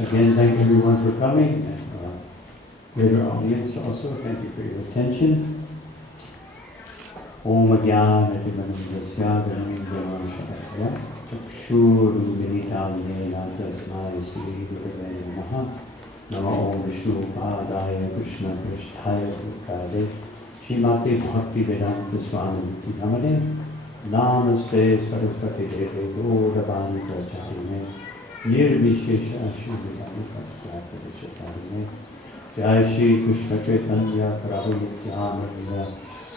Again, thank everyone for coming, and greater audience also, thank you for your attention. Om Jnana Timanandasya Gyananandjana Chakshurumilitam Yena Tasmai Sri Gurave Namaha. Namo Om Vishnu Padaya Krishna Krishtaya Bhutale Srimati Bhakti Vedanta Swami Namade Namaste Saraswati Deve Gauravani Pracharine Nirvishesha Shubhidani Prasad Jai Shri Krishna Chaitanya Prabhu Nityananda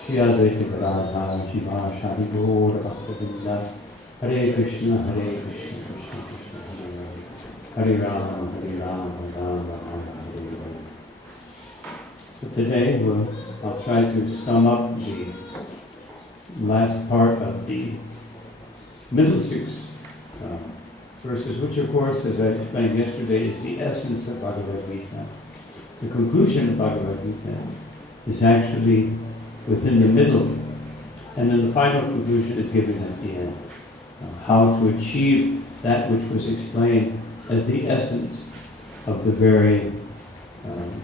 Shri Advaita Gadadhar Shiva Shari Gaura Bhaktavinda Hare Krishna Krishna Krishna Hare Rama Rama Rama Hare Hare. So today I'll try to sum up the last part of the middle six verses, which of course, as I explained yesterday, is the essence of Bhagavad Gita. The conclusion of Bhagavad Gita is actually within the middle, and then the final conclusion is given at the end. How to achieve that which was explained as the essence of the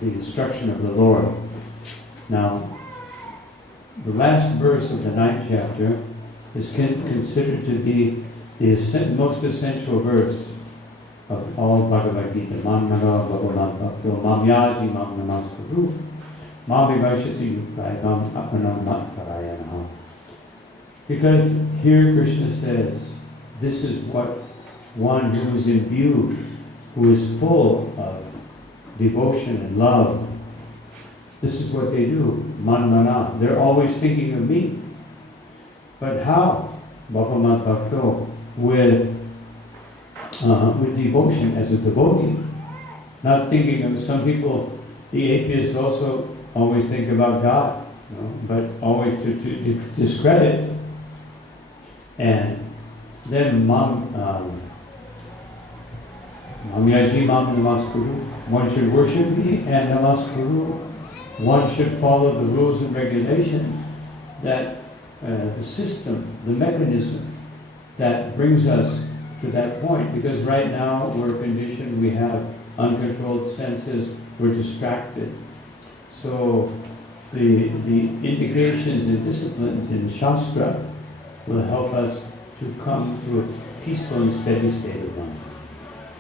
instruction of the Lord. Now, the last verse of the 9th chapter is considered to be the most essential verse of all Bhagavad Gita. Mamnara Bhagavan Bhakto Mamyaji Mam Namaskuru Mami Vaishati Yukrayam Apmanam Matkarayana. Because here Krishna says, this is what one who is imbued, who is full of devotion and love, this is what they do. Manmana. They're always thinking of me. But how? Bhagavan Bhakto. With devotion as a devotee. Not thinking of, some people, the atheists also always think about God, but always to discredit. And then Mamyaji Mam Namaskuru. One should worship me and Namaskuru. One should follow the rules and regulations that the system, the mechanism that brings us to that point. Because right now we're conditioned, we have uncontrolled senses, we're distracted. So the indications and disciplines in Shastra will help us to come to a peaceful and steady state of mind.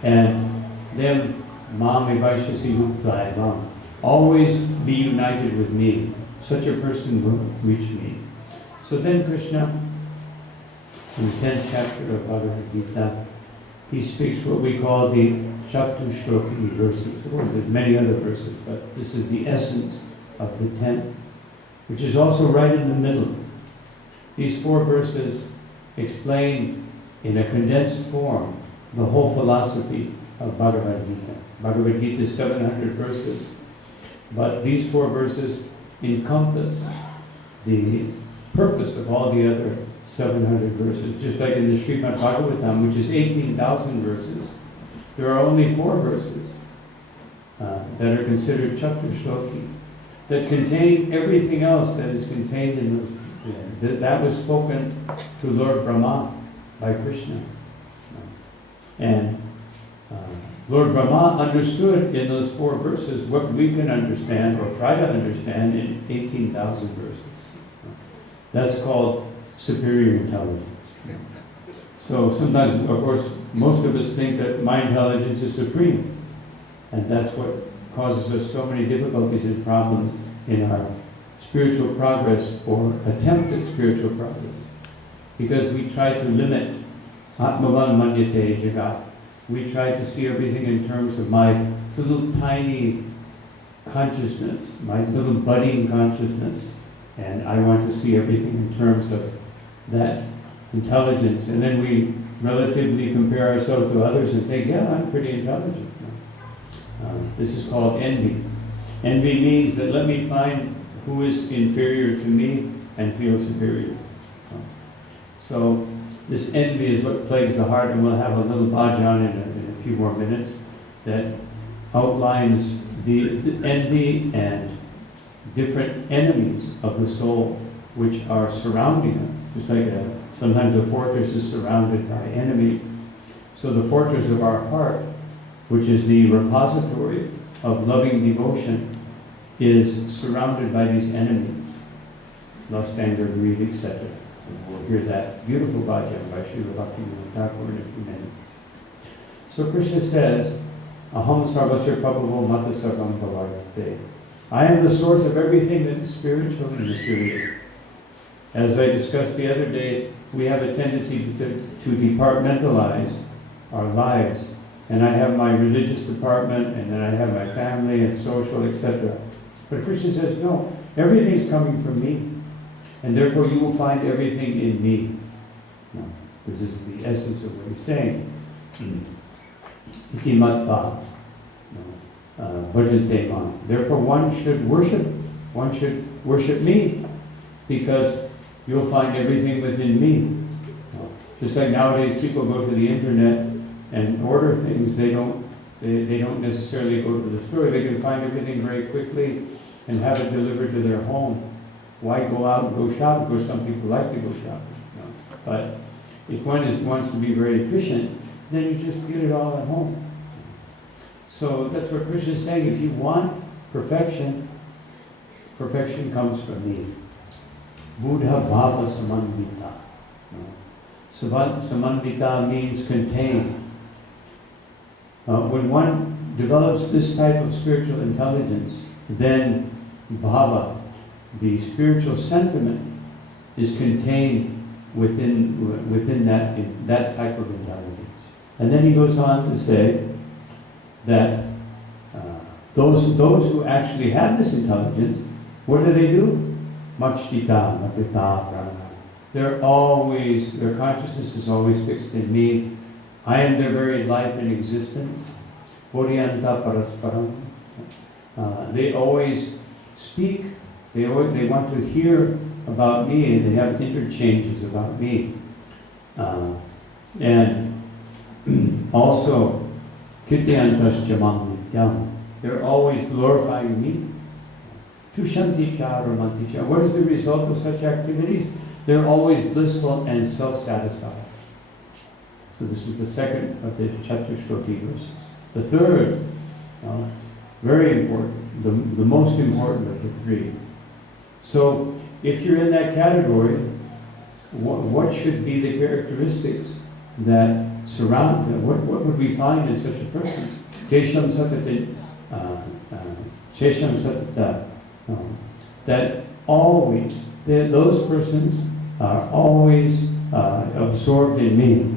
And then, Mami Vaishasi Bhutayam, always be united with me. Such a person will reach me. So then Krishna, in the 10th chapter of Bhagavad Gita, he speaks what we call the Chatushloki verses. Or there's many other verses, but this is the essence of the 10th, which is also right in the middle. These 4 verses explain in a condensed form the whole philosophy of Bhagavad Gita. Bhagavad Gita is 700 verses, but these 4 verses encompass the purpose of all the other 700 verses. Just like in the Srimad Bhagavatam, which is 18,000 verses, there are only 4 verses that are considered Chatushloki, that contain everything else that is contained in those. That was spoken to Lord Brahma by Krishna. And Lord Brahma understood in those 4 verses what we can understand or try to understand in 18,000 verses. That's called superior intelligence. So sometimes, of course, most of us think that my intelligence is supreme. And that's what causes us so many difficulties and problems in our spiritual progress or attempt at spiritual progress. Because we try to limit Atmavan Manyate Jagat. We try to see everything in terms of my little tiny consciousness, my little budding consciousness. And I want to see everything in terms of that intelligence. And then we relatively compare ourselves to others and think, yeah, I'm pretty intelligent. This is called envy. Envy means that let me find who is inferior to me and feel superior. So this envy is what plagues the heart, and we'll have a little bhajan in a few more minutes that outlines the envy and different enemies of the soul which are surrounding us. Just like sometimes a fortress is surrounded by enemies. So the fortress of our heart which is the repository of loving devotion, is surrounded by these enemies, lust, anger, greed, etc. We'll hear that beautiful bhajan by Srila Bhaktivinoda Thakur in a few minutes. So Krishna says, Aham sarvasya prabhavo mata sarvam bhavayate. I am the source of everything that is spiritual and material. As I discussed the other day, we have a tendency to departmentalize our lives. And I have my religious department, and then I have my family and social, etc. But Krishna says, no, everything is coming from me. And therefore you will find everything in me. No, this is the essence of what he's saying. Iti matva. Bhajante man. Therefore one should worship me, because you'll find everything within me. Just like nowadays people go to the internet and order things, they don't necessarily go to the store. They can find everything very quickly and have it delivered to their home. Why go out and go shopping? Because some people like to go shopping. But if one wants to be very efficient, then you just get it all at home. So that's what Krishna is saying. If you want perfection, perfection comes from me. Buddha bhava samandita. Samandita means contained. When one develops this type of spiritual intelligence, then bhava, the spiritual sentiment, is contained within that type of intelligence. And then he goes on to say that those who actually have this intelligence, what do? Machchita, matita, prana. Their consciousness is always fixed in me. I am their very life and existence. Bodhyanta parasparam. They always speak. They want to hear about me, and they have interchanges about me. And also, Kityantas jamam nityam. They're always glorifying me. Tushanti cha ramanti cha. What is the result of such activities? They're always blissful and self-satisfied. So this is the second of the Chaturshloki verses. The third, very important, the most important of the three. So if you're in that category, what should be the characteristics that surround them? What would we find in such a person? Kesham satata. That always, those persons are always absorbed in me.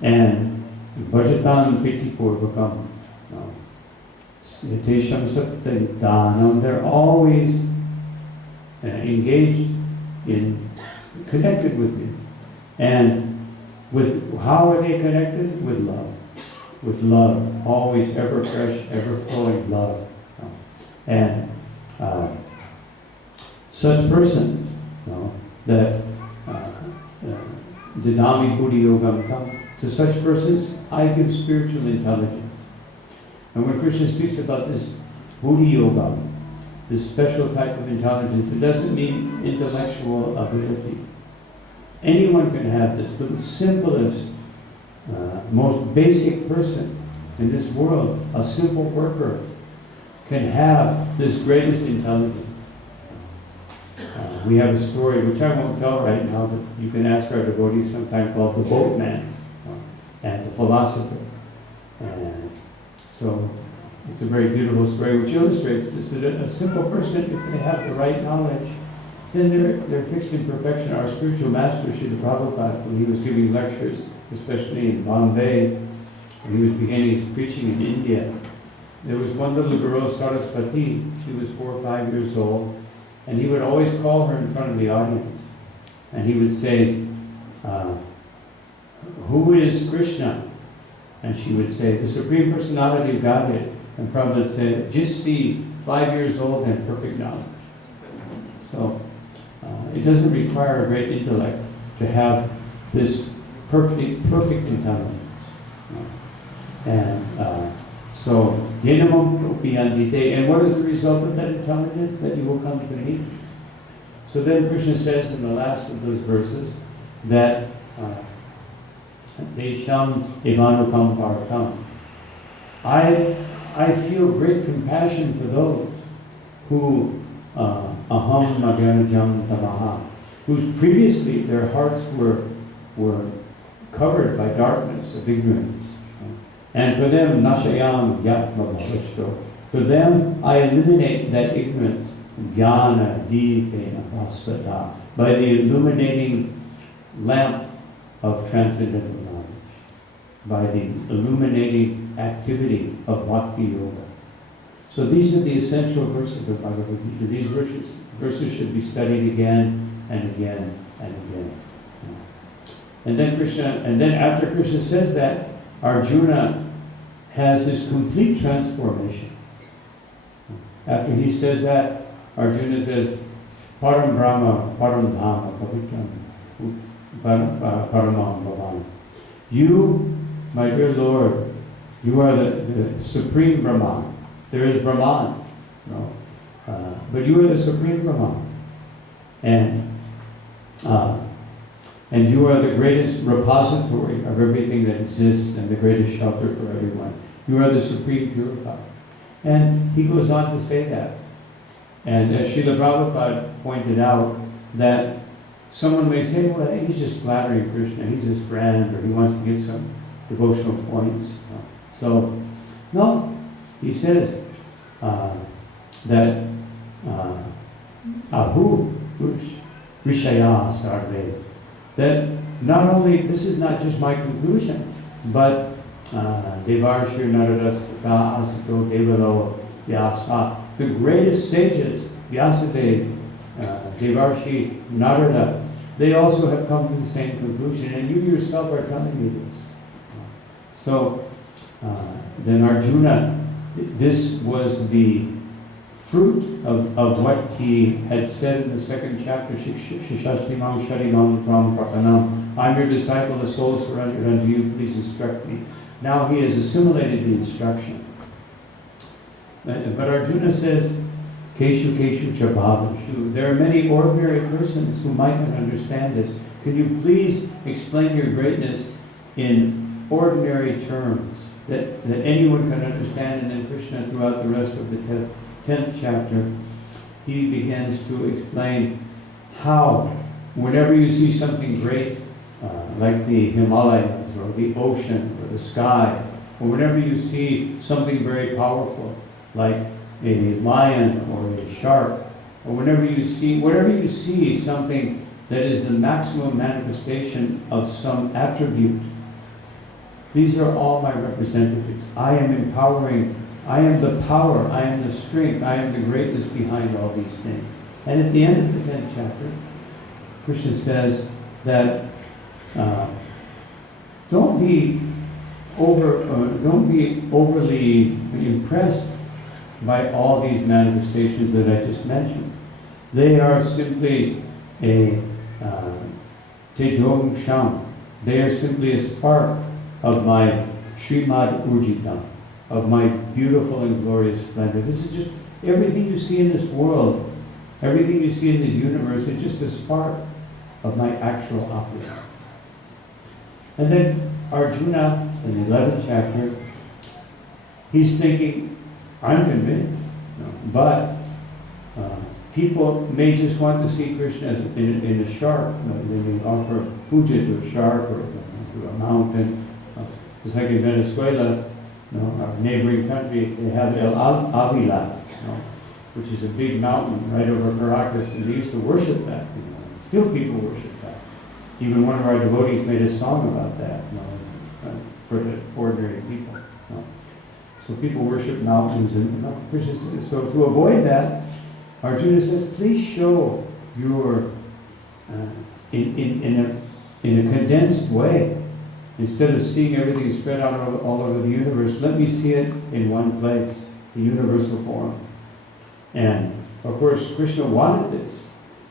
And bhajatan piti purvakam. Tesham sattanam. They're always engaged in, connected with me. And with, how are they connected? With love. With love. Always ever fresh, ever flowing love. And such person, that Dinami Buddhi Yogam Tam, to such persons I give spiritual intelligence. And when Krishna speaks about this Buddhi Yoga, this special type of intelligence, it doesn't mean intellectual ability. Anyone can have this. The simplest, most basic person in this world, a simple worker, can have this greatest intelligence. We have a story, which I won't tell right now, but you can ask our devotees sometime, called the boatman and the philosopher. And so it's a very beautiful story which illustrates this, that a simple person, if they have the right knowledge, then they're fixed in perfection. Our spiritual master, Srila Prabhupada, when he was giving lectures, especially in Bombay, when he was beginning his preaching in India, there was one little girl, Saraswati. She was 4 or 5 years old, and he would always call her in front of the audience, and he would say, who is Krishna? And she would say, the Supreme Personality of Godhead. And Prabhupada said, just see, 5 years old and perfect knowledge. So it doesn't require a great intellect to have this perfect intelligence. And so, and what is the result of that intelligence? That you will come to me. So then Krishna says in the last of those verses that Tesham evanukampartam. I feel great compassion for those who aham magyanajam tamaha, whose previously their hearts were covered by darkness of ignorance. And for them, nashayam yatmavavishto. For them, I eliminate that ignorance, jnana dipena vasvata, by the illuminating lamp of transcendental knowledge, by the illuminating activity of bhakti yoga. So these are the essential verses of Bhagavad Gita. These verses should be studied again and again and again. And then after Krishna says that, Arjuna has this complete transformation. After he says that, Arjuna says, Param Brahma, Param Dhama, Pavitram, Paramam Bhavan. You, my dear Lord, you are the supreme Brahman. There is Brahman, but you are the supreme Brahman. And you are the greatest repository of everything that exists and the greatest shelter for everyone. You are the supreme purifier. And he goes on to say that. And as Srila Prabhupada pointed out, that someone may say, well, he's just flattering Krishna, he's his friend, or he wants to get some devotional points. So, no, he says that Ahu Rishaya Sarve, that not only, this is not just my conclusion, but Devarshi Naradasaka Asito Devalo Vyasa, the greatest sages, Vyasadeva, Devarshi, Narada, they also have come to the same conclusion, and you yourself are telling me this. So, then Arjuna, this was the fruit of what he had said in the second chapter, Shishashtimam Sharimam Tram Prakanam. I'm your disciple, the soul surrendered unto you, please instruct me. Now he has assimilated the instruction. But Arjuna says, Keshu Keshu Chabhavashu. There are many ordinary persons who might not understand this. Can you please explain your greatness in ordinary terms that anyone can understand? And then Krishna, throughout the rest of the 10th chapter, he begins to explain how, whenever you see something great, like the Himalayas or the ocean or the sky, or whenever you see something very powerful, like a lion or a shark, or whatever you see something that is the maximum manifestation of some attribute, these are all my representatives. I am empowering, I am the power, I am the strength, I am the greatness behind all these things. And at the end of the 10th chapter, Krishna says that don't be overly impressed by all these manifestations that I just mentioned. They are simply a tejong sham. They are simply a spark of my Srimad Urjitam, of my beautiful and glorious splendor. This is just everything you see in this world, everything you see in this universe is just a spark of my actual operation. And then Arjuna, in the 11th chapter, he's thinking, I'm convinced, but people may just want to see Krishna as in a shark. They may offer puja to a shark or to a mountain. Just like in Venezuela, our neighboring country, they have El Avila, which is a big mountain right over Caracas, and they used to worship that. Still people worship that. Even one of our devotees made a song about that, for the ordinary people. So people worship mountains, and Krishna says, so to avoid that, Arjuna says, please show your in a condensed way. Instead of seeing everything spread out all over the universe, let me see it in one place, the universal form. And of course, Krishna wanted this,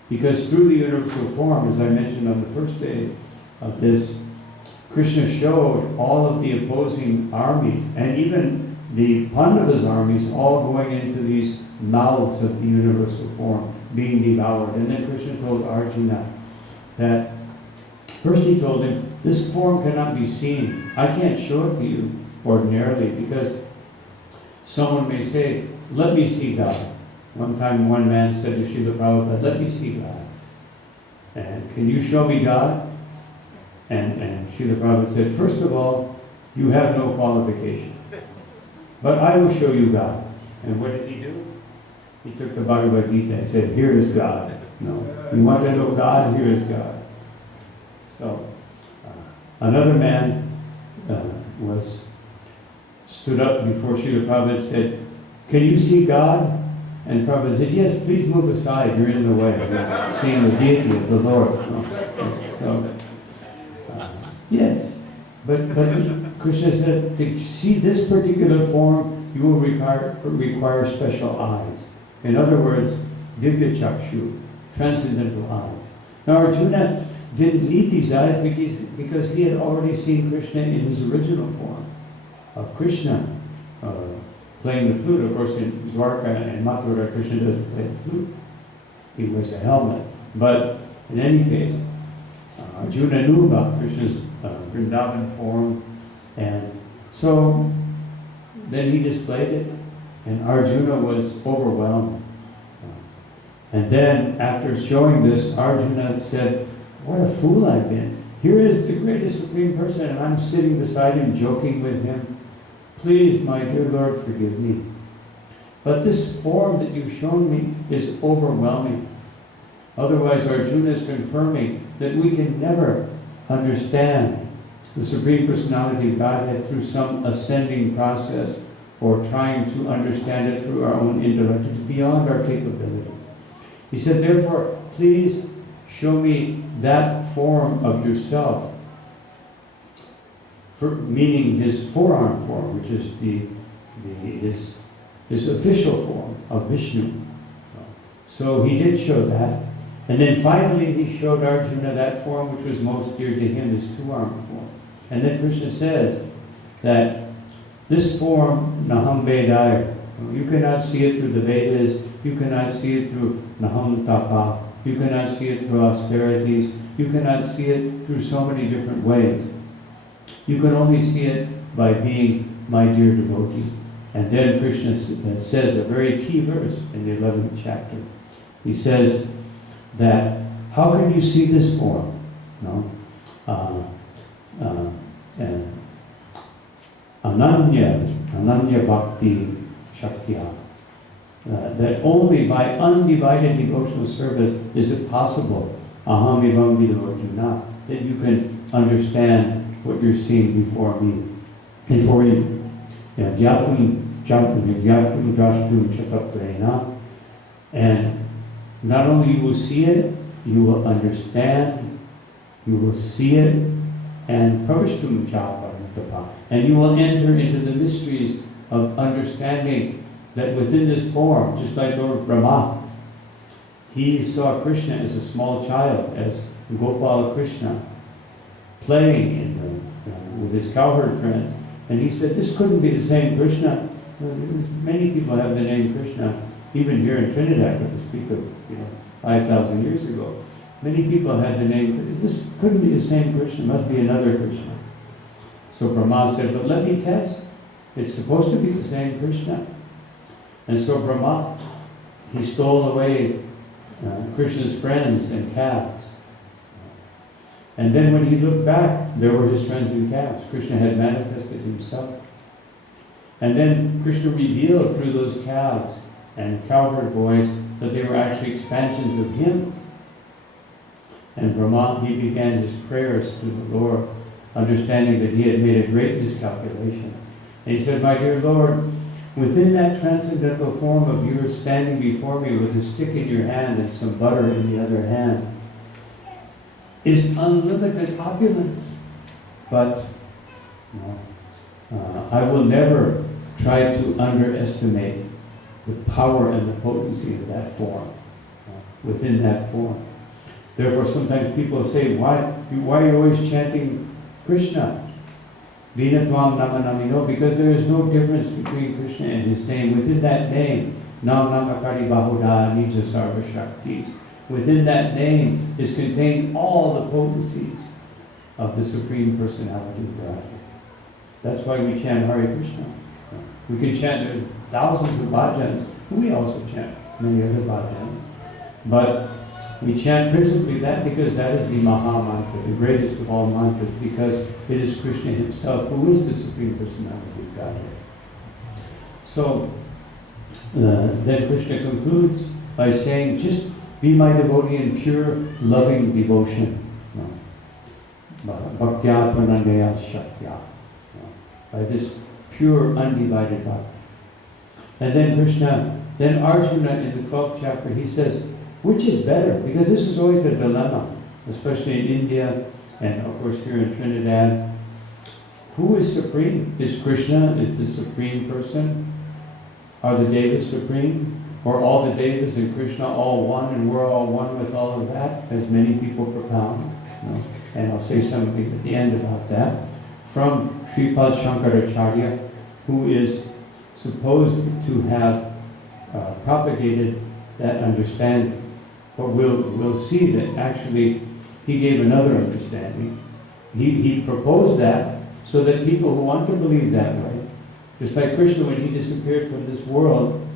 because through the universal form, as I mentioned on the first day of this, Krishna showed all of the opposing armies, and even the Pandavas' armies, all going into these mouths of the universal form, being devoured. And then Krishna told Arjuna that, first he told him, this form cannot be seen. I can't show it to you ordinarily because someone may say, let me see God. One time one man said to Srila Prabhupada, let me see God. And can you show me God? And Srila Prabhupada said, first of all, you have no qualification. But I will show you God. And what did he do? He took the Bhagavad Gita and said, here is God. No, you want to know God? Here is God. So, another man stood up before Srila Prabhupada and said, can you see God? And Prabhupada said, yes, please move aside, you're in the way. You're seeing the deity of the Lord. No? So, yes, but Krishna said, to see this particular form, you will require special eyes. In other words, Divya Chakshu, transcendental eyes. Now Arjuna didn't need these eyes because he had already seen Krishna in his original form of Krishna playing the flute. Of course, in Dwarka and Mathura, Krishna doesn't play the flute. He wears a helmet. But in any case, Arjuna knew about Krishna's Vrindavan form, and so then he displayed it, and Arjuna was overwhelmed. And then, after showing this, Arjuna said, what a fool I've been. Here is the greatest Supreme Person, and I'm sitting beside him, joking with him. Please, my dear Lord, forgive me. But this form that you've shown me is overwhelming. Otherwise, Arjuna is confirming that we can never understand the Supreme Personality of Godhead through some ascending process or trying to understand it through our own intellect. It's beyond our capability. He said, therefore, please show me that form of yourself, meaning his forearm form, which is his official form of Vishnu. So he did show that. And then finally he showed Arjuna that form which was most dear to him, his two-armed form. And then Krishna says that this form, Naham Vedaya, you cannot see it through the Vedas, you cannot see it through Naham Tapa, you cannot see it through austerities, you cannot see it through so many different ways. You can only see it by being my dear devotee. And then Krishna says a very key verse in the 11th chapter. He says that, how can you see this form? No? Ananya Bhakti Shakya. That only by undivided devotional service is it possible, aham evam vidavajuna, that you can understand what you're seeing before me, before you. And not only you will see it, you will understand, you will see it, and and you will enter into the mysteries of understanding that within this form, just like Lord Brahma, he saw Krishna as a small child, as Gopala Krishna, playing with his cowherd friends. And he said, this couldn't be the same Krishna. Many people have the name Krishna, even here in Trinidad, to speak of 5,000 years ago. Many people had the name, this couldn't be the same Krishna, must be another Krishna. So Brahma said, but let me test. It's supposed to be the same Krishna. And so Brahma, he stole away Krishna's friends and calves. And then when he looked back, there were his friends and calves. Krishna had manifested himself. And then Krishna revealed through those calves and cowherd boys that they were actually expansions of him. And Brahma, he began his prayers to the Lord, understanding that he had made a great miscalculation. And he said, my dear Lord, within that transcendental form of you standing before me with a stick in your hand and some butter in the other hand is unlimited opulence. But I will never try to underestimate the power and the potency of that form, within that form. Therefore, sometimes people say, why are you always chanting Krishna? Vinatvam Namanamino, because there is no difference between Krishna and his name. Within that name, Nam Namakari Bahuda Nija Sarva Shaktis. Within that name is contained all the potencies of the Supreme Personality of God. That's why we chant Hare Krishna. We can chant thousands of bhajans. We also chant many other bhajans. But we chant principally that because that is the Maha Mantra, the greatest of all mantras, because it is Krishna himself who is the Supreme Personality of Godhead. So then Krishna concludes by saying, just be my devotee in pure, loving devotion. Bhaktya Pranandaya Shakya. By this pure, undivided bhakti. And then Arjuna in the 12th chapter, he says, which is better? Because this is always the dilemma, especially in India and of course here in Trinidad. Who is supreme? Is Krishna the supreme person? Are the Devas supreme? Or all the Devas and Krishna all one and we're all one with all of that, as many people propound? And I'll say something at the end about that. From Sripad Shankaracharya, who is supposed to have propagated that understanding. But we'll see that actually he gave another understanding. He proposed that so that people who want to believe that way, just like Krishna when he disappeared from this world,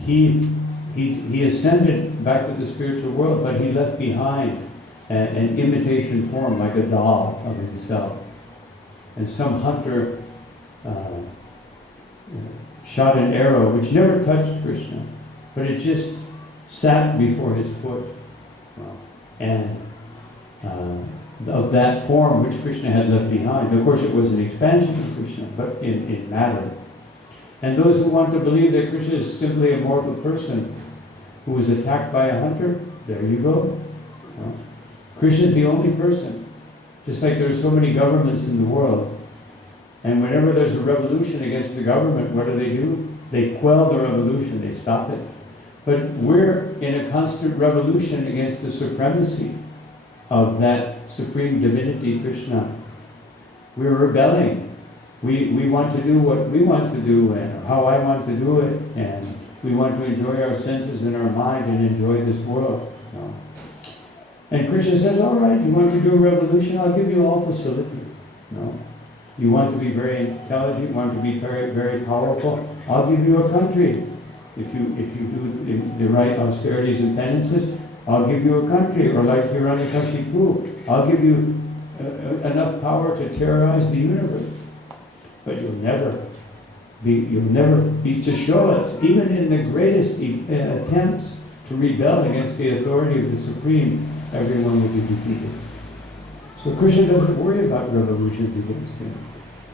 he ascended back to the spiritual world, but he left behind an imitation form like a doll of himself. And some hunter shot an arrow which never touched Krishna, but it just sat before his foot. And of that form which Krishna had left behind. Of course, it was an expansion of Krishna, but in matter. And those who want to believe that Krishna is simply a mortal person who was attacked by a hunter, there you go. Krishna is the only person. Just like there are so many governments in the world. And whenever there's a revolution against the government, what do? They quell the revolution, they stop it. But we're in a constant revolution against the supremacy of that supreme divinity, Krishna. We're rebelling. We want to do what we want to do and how I want to do it, and we want to enjoy our senses and our mind and enjoy this world. And Krishna says, all right, you want to do a revolution, I'll give you all facility. You want to be very intelligent, you want to be very, very powerful, I'll give you a country. If you do the right austerities and penances, I'll give you a country. Or like Hiranyakashipu, I'll give you enough power to terrorize the universe. But you'll never be to show us, even in the greatest attempts to rebel against the authority of the Supreme, everyone will be defeated. So Krishna doesn't worry about revolutions against him.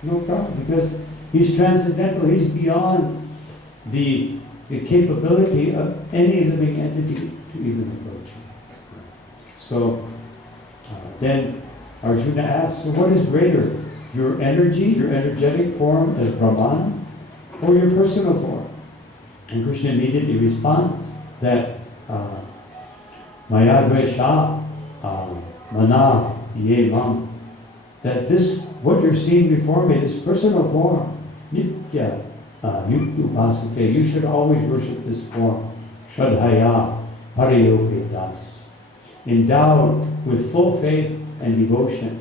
No problem, because he's transcendental, he's beyond the capability of any living entity to even approach him. So then Arjuna asks, so what is greater? Your energy, your energetic form as Brahman, or your personal form? And Krishna immediately responds that Maya Dvesha Mana Ye Mam, that this, what you're seeing before me, this personal form, Nitya Yuktu, you should always worship this form, Shradhaya Pariyopedas, endowed with full faith and devotion.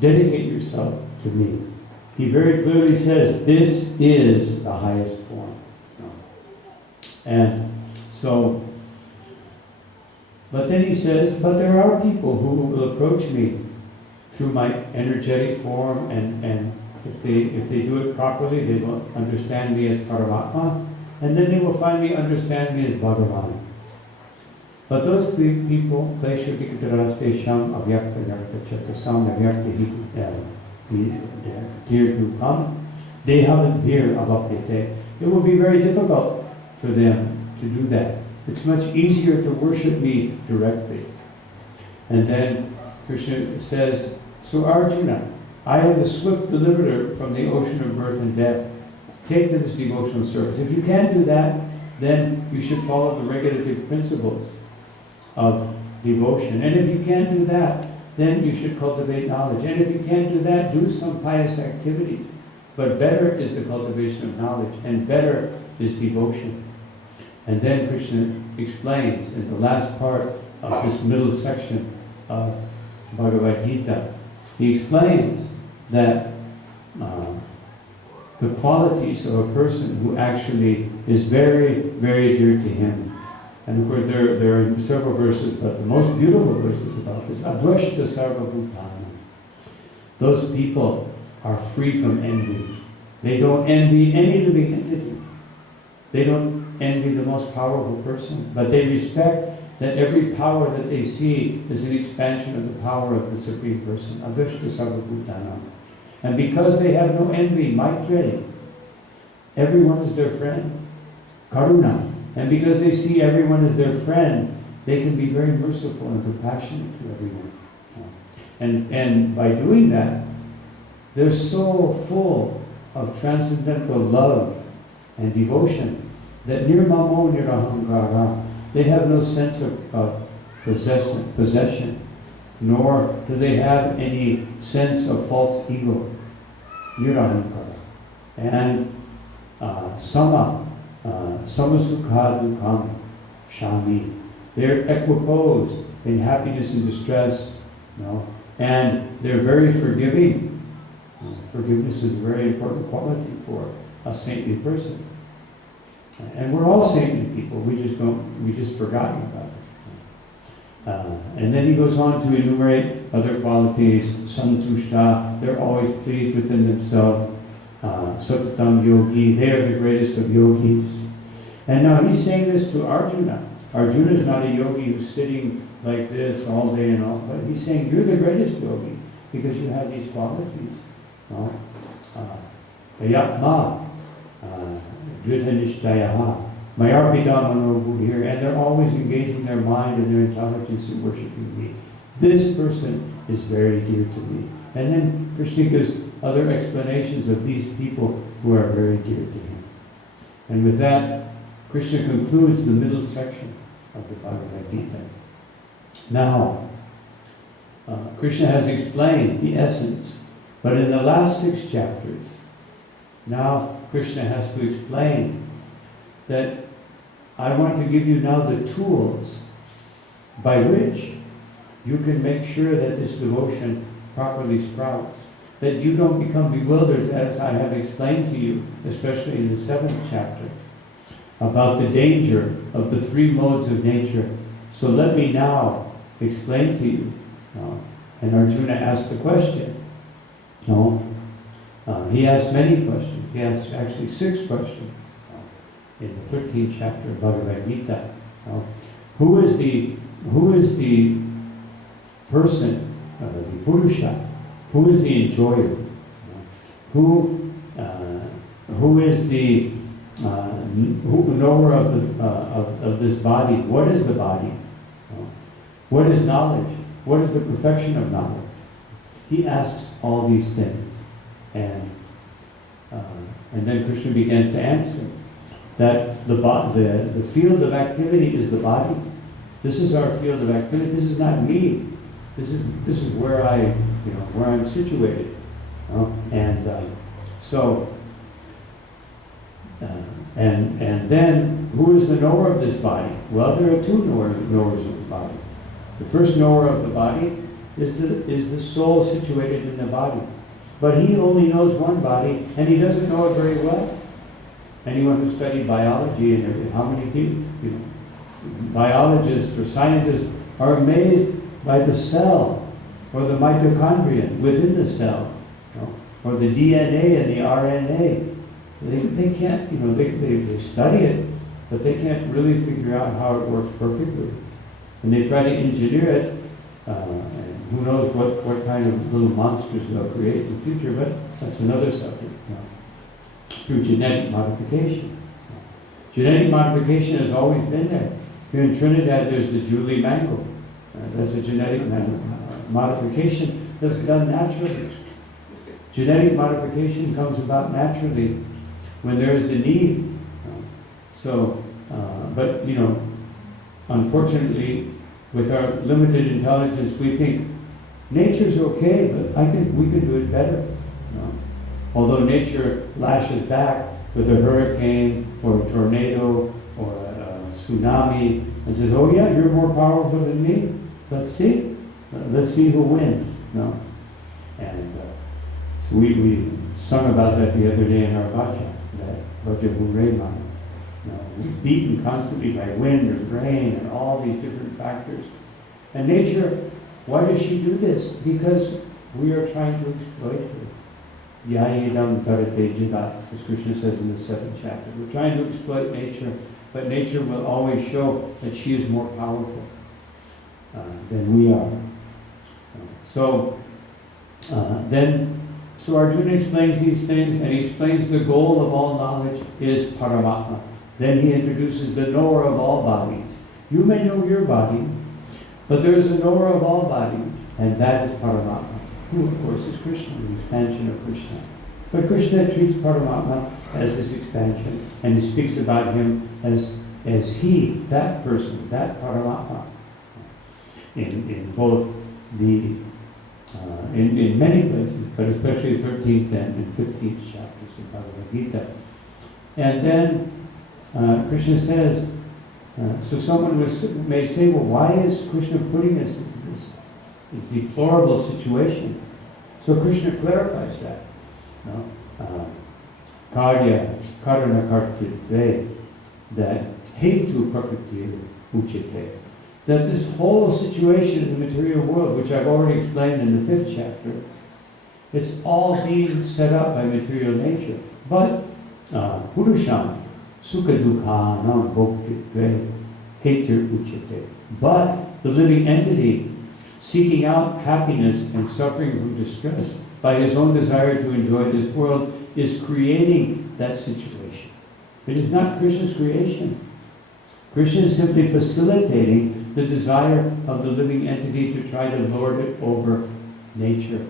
Dedicate yourself to me. He very clearly says, this is the highest form. And so, but then he says, but there are people who will approach me through my energetic form, and if they do it properly, they will understand me as Paramatma, and then they will finally understand me as Bhagavan. But those people, they should be Sham Avyakta Yakta Chatasam Avyakta here to come. They haven't here Avapete. It will be very difficult for them to do that. It's much easier to worship me directly. And then Krishna says, so Arjuna, I am the swift deliverer from the ocean of birth and death. Take to this devotional service. If you can't do that, then you should follow the regulative principles of devotion. And if you can't do that, then you should cultivate knowledge. And if you can't do that, do some pious activities. But better is the cultivation of knowledge, and better is devotion. And then Krishna explains in the last part of this middle section of Bhagavad Gita he explains that the qualities of a person who actually is very, very dear to him. And of course there are several verses, but the most beautiful verses about this, Advashta Sarvabhutana. Those people are free from envy. They don't envy any living entity. They don't envy the most powerful person, but they respect that every power that they see is an expansion of the power of the Supreme Person. Advashta Sarvabhutana. And because they have no envy, Maitreya, everyone is their friend. Karuna. And because they see everyone as their friend, they can be very merciful and compassionate to everyone. And by doing that, they're so full of transcendental love and devotion that nirmamo nirahankara, they have no sense of possession, nor do they have any sense of false ego, nirahankara. And samasukha dukkam shami, they're equiposed in happiness and distress, and they're very forgiving. Forgiveness is a very important quality for a saintly person. And we're all saintly people, we just forgotten about it. And then he goes on to enumerate other qualities. Santushta, they're always pleased within themselves. Satatam yogi, they are the greatest of yogis. And now he's saying this to Arjuna. Arjuna is not a yogi who's sitting like this all day and all, but he's saying you're the greatest yogi because you have these qualities. Yatma, Drithanishtayaha, Mayarpita Manobudhir, and they're always engaging their mind and their intelligence in worshiping me. This person is very dear to me. And then Krishna gives other explanations of these people who are very dear to him. And with that, Krishna concludes the middle section of the Bhagavad Gita. Now, Krishna has explained the essence, but in the last 6 chapters, now Krishna has to explain that I want to give you now the tools by which you can make sure that this devotion properly sprouts, that you don't become bewildered, as I have explained to you, especially in the 7th chapter, about the danger of the 3 modes of nature. So let me now explain to you. And Arjuna asked the question. He asked many questions. He asked actually 6 questions in the 13th chapter of Bhagavad Gita. Who is the person, the Purusha? Who is the enjoyer? Who is the knower of this body? What is the body? What is knowledge? What is the perfection of knowledge? He asks all these things, and then Krishna begins to answer that the field of activity is the body. This is our field of activity. This is not me. This is where where I'm situated. And then who is the knower of this body? Well, there are 2 knowers of the body. The first knower of the body is the soul situated in the body. But he only knows one body, and he doesn't know it very well. Anyone who studied biology and everything, how many people, biologists or scientists are amazed by the cell or the mitochondria within the cell, or the DNA and the RNA. They can't, they study it, but they can't really figure out how it works perfectly. And they try to engineer it, and who knows what kind of little monsters they'll create in the future, but that's another subject. Through genetic modification. Genetic modification has always been there. Here in Trinidad, there's the Julie mango. That's a genetic modification that's done naturally. Genetic modification comes about naturally when there is the need. But unfortunately, with our limited intelligence, we think nature's okay, but we can do it better. Although nature lashes back with a hurricane or a tornado or a tsunami and says, "Oh yeah, you're more powerful than me. Let's see who wins." And so we sung about that the other day in our bhajan, that Bhaja Hurema. We're beaten constantly by wind and rain and all these different factors. And nature, why does she do this? Because we are trying to exploit her. Yayidam tarate jivat, as Krishna says in the 7th chapter. We're trying to exploit nature, but nature will always show that she is more powerful than we are. So Arjuna explains these things, and he explains the goal of all knowledge is Paramatma. Then he introduces the knower of all bodies. You may know your body, but there is a knower of all bodies, and that is Paramatma, who of course is Krishna, the expansion of Krishna. But Krishna treats Paramatma as his expansion, and he speaks about him as he, that person, that Paramatma. In both the in many places, but especially 13th and 15th chapters of Bhagavad Gita. And then Krishna says, so someone may say, well, why is Krishna putting us in this deplorable situation? So Krishna clarifies that. Karya, karana kartitve, that hetu prakriti uchite. That this whole situation in the material world, which I've already explained in the 5th chapter, it's all being set up by material nature. But Purusham, Sukha Dukha Nam Bhoktitve Hetir Uchite. But the living entity seeking out happiness and suffering from distress by his own desire to enjoy this world is creating that situation. It is not Krishna's creation. Krishna is simply facilitating the desire of the living entity to try to lord it over nature.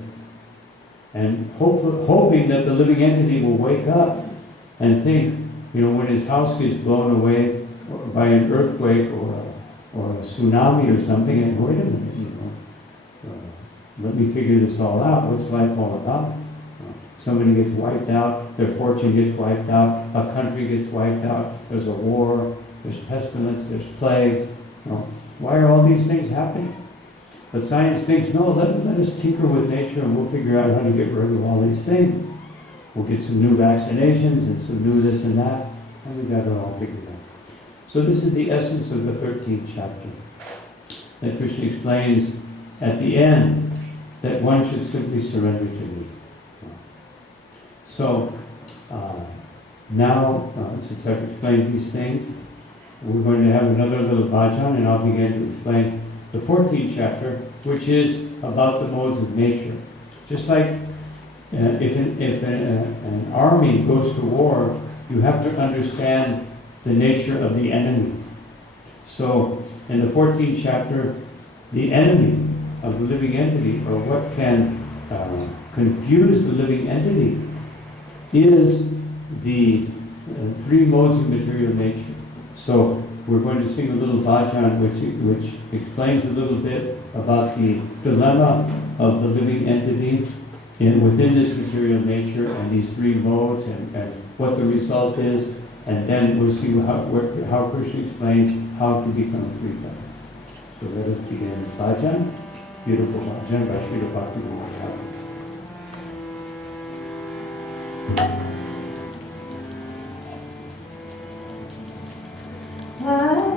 And hoping that the living entity will wake up and think, when his house gets blown away by an earthquake or a tsunami or something, and wait a minute, let me figure this all out. What's life all about? Somebody gets wiped out, their fortune gets wiped out, a country gets wiped out, there's a war, there's pestilence, there's plagues. Why are all these things happening? But science thinks, no, let us tinker with nature and we'll figure out how to get rid of all these things. We'll get some new vaccinations and some new this and that, and we've got it all figured out. So this is the essence of the 13th chapter, that Krishna explains at the end that one should simply surrender to me. So now, since I've explained these things, we're going to have another little bhajan, and I'll begin to explain the 14th chapter, which is about the modes of nature. Just like if an army goes to war, you have to understand the nature of the enemy. So in the 14th chapter, the enemy of the living entity, or what can confuse the living entity, is the 3 modes of material nature. So we're going to sing a little bhajan which explains a little bit about the dilemma of the living entity within this material nature and these 3 modes and what the result is, and then we'll see how Krishna explains how to become free from it. So let us begin bhajan, beautiful bhajan by Srila Bhakti. Hare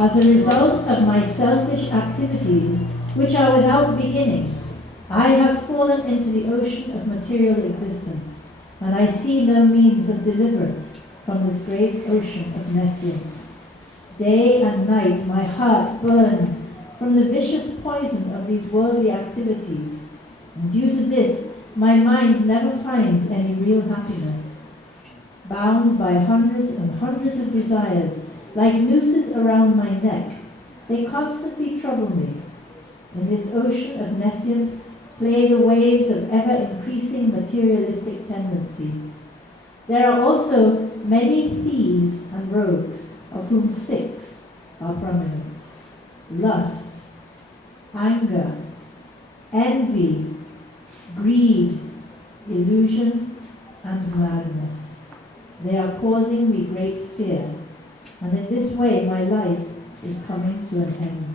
As a result of my selfish activities, which are without beginning, I have fallen into the ocean of material existence, and I see no means of deliverance from this great ocean of nescience. Day and night my heart burns from the vicious poison of these worldly activities, and due to this my mind never finds any real happiness. Bound by hundreds and hundreds of desires, like nooses around my neck, they constantly trouble me. In this ocean of nescience play the waves of ever-increasing materialistic tendency. There are also many thieves and rogues, of whom 6 are prominent: lust, anger, envy, greed, illusion, and madness. They are causing me great fear, and in this way my life is coming to an end.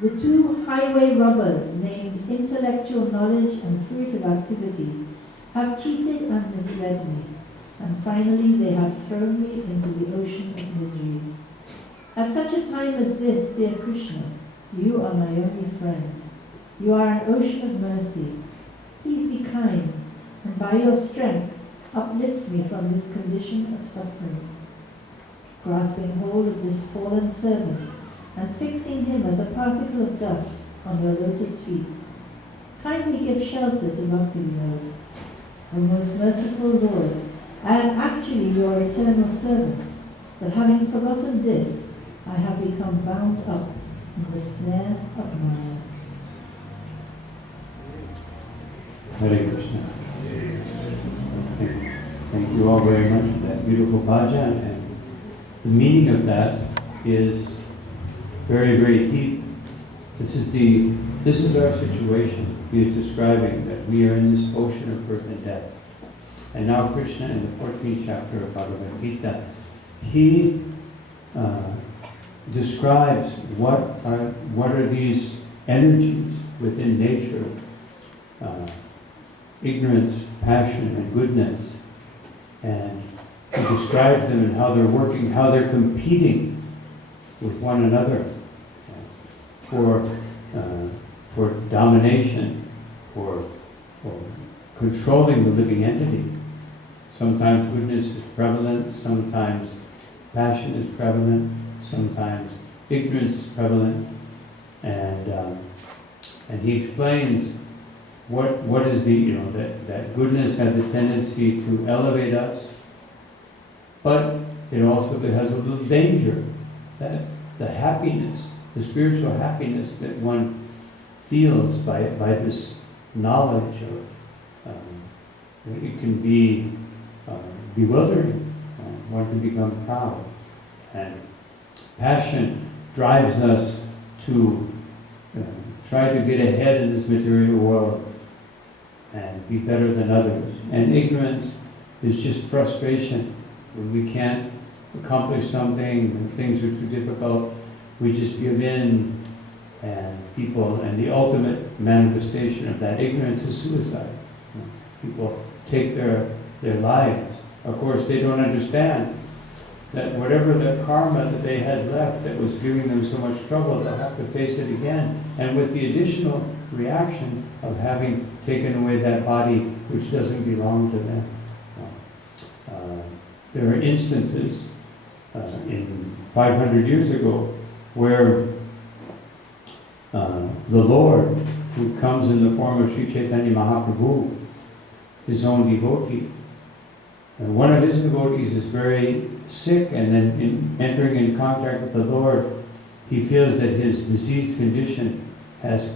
The 2 highway robbers named intellectual knowledge and fruitive activity have cheated and misled me, and finally they have thrown me into the ocean of misery. At such a time as this, dear Krishna, you are my only friend. You are an ocean of mercy. Please be kind, and by your strength uplift me from this condition of suffering. Grasping hold of this fallen servant and fixing him as a particle of dust on your lotus feet, kindly give shelter to Bhakti-Vinod. O most merciful Lord, I am actually your eternal servant, but having forgotten this, I have become bound up in the snare of Maya. Hare Krishna. Thank you all very much for that beautiful bhajan, and the meaning of that is very, very deep. This is our situation. He is describing that we are in this ocean of birth and death. And now Krishna, in the 14th chapter of Bhagavad Gita, he describes what are these energies within nature, ignorance, passion, and goodness. And he describes them and how they're working, how they're competing with one another for domination, for controlling the living entity. Sometimes goodness is prevalent, sometimes passion is prevalent, sometimes ignorance is prevalent, and he explains what is that goodness has the tendency to elevate us, but it also has a little danger, that the happiness, the spiritual happiness that one feels by this knowledge of it can be bewildering. One can become proud, and passion drives us to try to get ahead in this material world and be better than others. And ignorance is just frustration. When we can't accomplish something, when things are too difficult, we just give in, and the ultimate manifestation of that ignorance is suicide. People take their lives. Of course, they don't understand that whatever the karma that they had left that was giving them so much trouble, they'll have to face it again. And with the additional reaction of having taken away that body which doesn't belong to them. There are instances in 500 years ago where the Lord, who comes in the form of Sri Chaitanya Mahaprabhu, his own devotee, and one of his devotees is very sick, and then entering in contact with the Lord, he feels that his diseased condition has,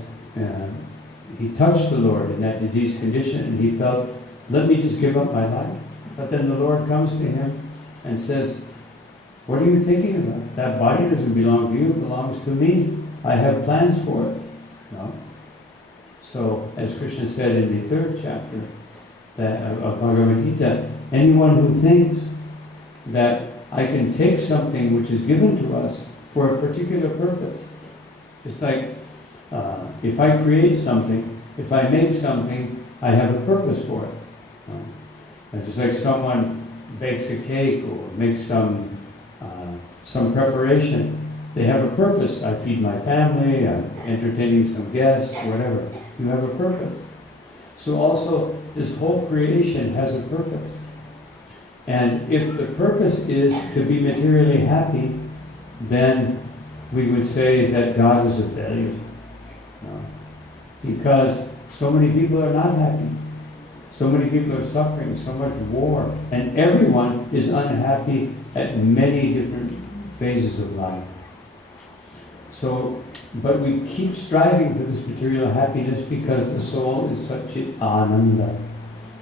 he touched the Lord in that diseased condition, and he felt, let me just give up my life. But then the Lord comes to him and says, what are you thinking about? That body doesn't belong to you, it belongs to me. I have plans for it. No? So, as Krishna said in the 3rd chapter of Bhagavad Gita, anyone who thinks that I can take something which is given to us for a particular purpose, just like if I create something, if I make something, I have a purpose for it. And just like someone bakes a cake or makes some preparation, They have a purpose. I feed my family, I'm entertaining some guests, whatever. You have a purpose. So also, this whole creation has a purpose. And if the purpose is to be materially happy, then we would say that God is a failure. No. Because so many people are not happy. So many people are suffering, so much war. And everyone is unhappy at many different phases of life. So, but we keep striving for this material happiness because the soul is such ananda.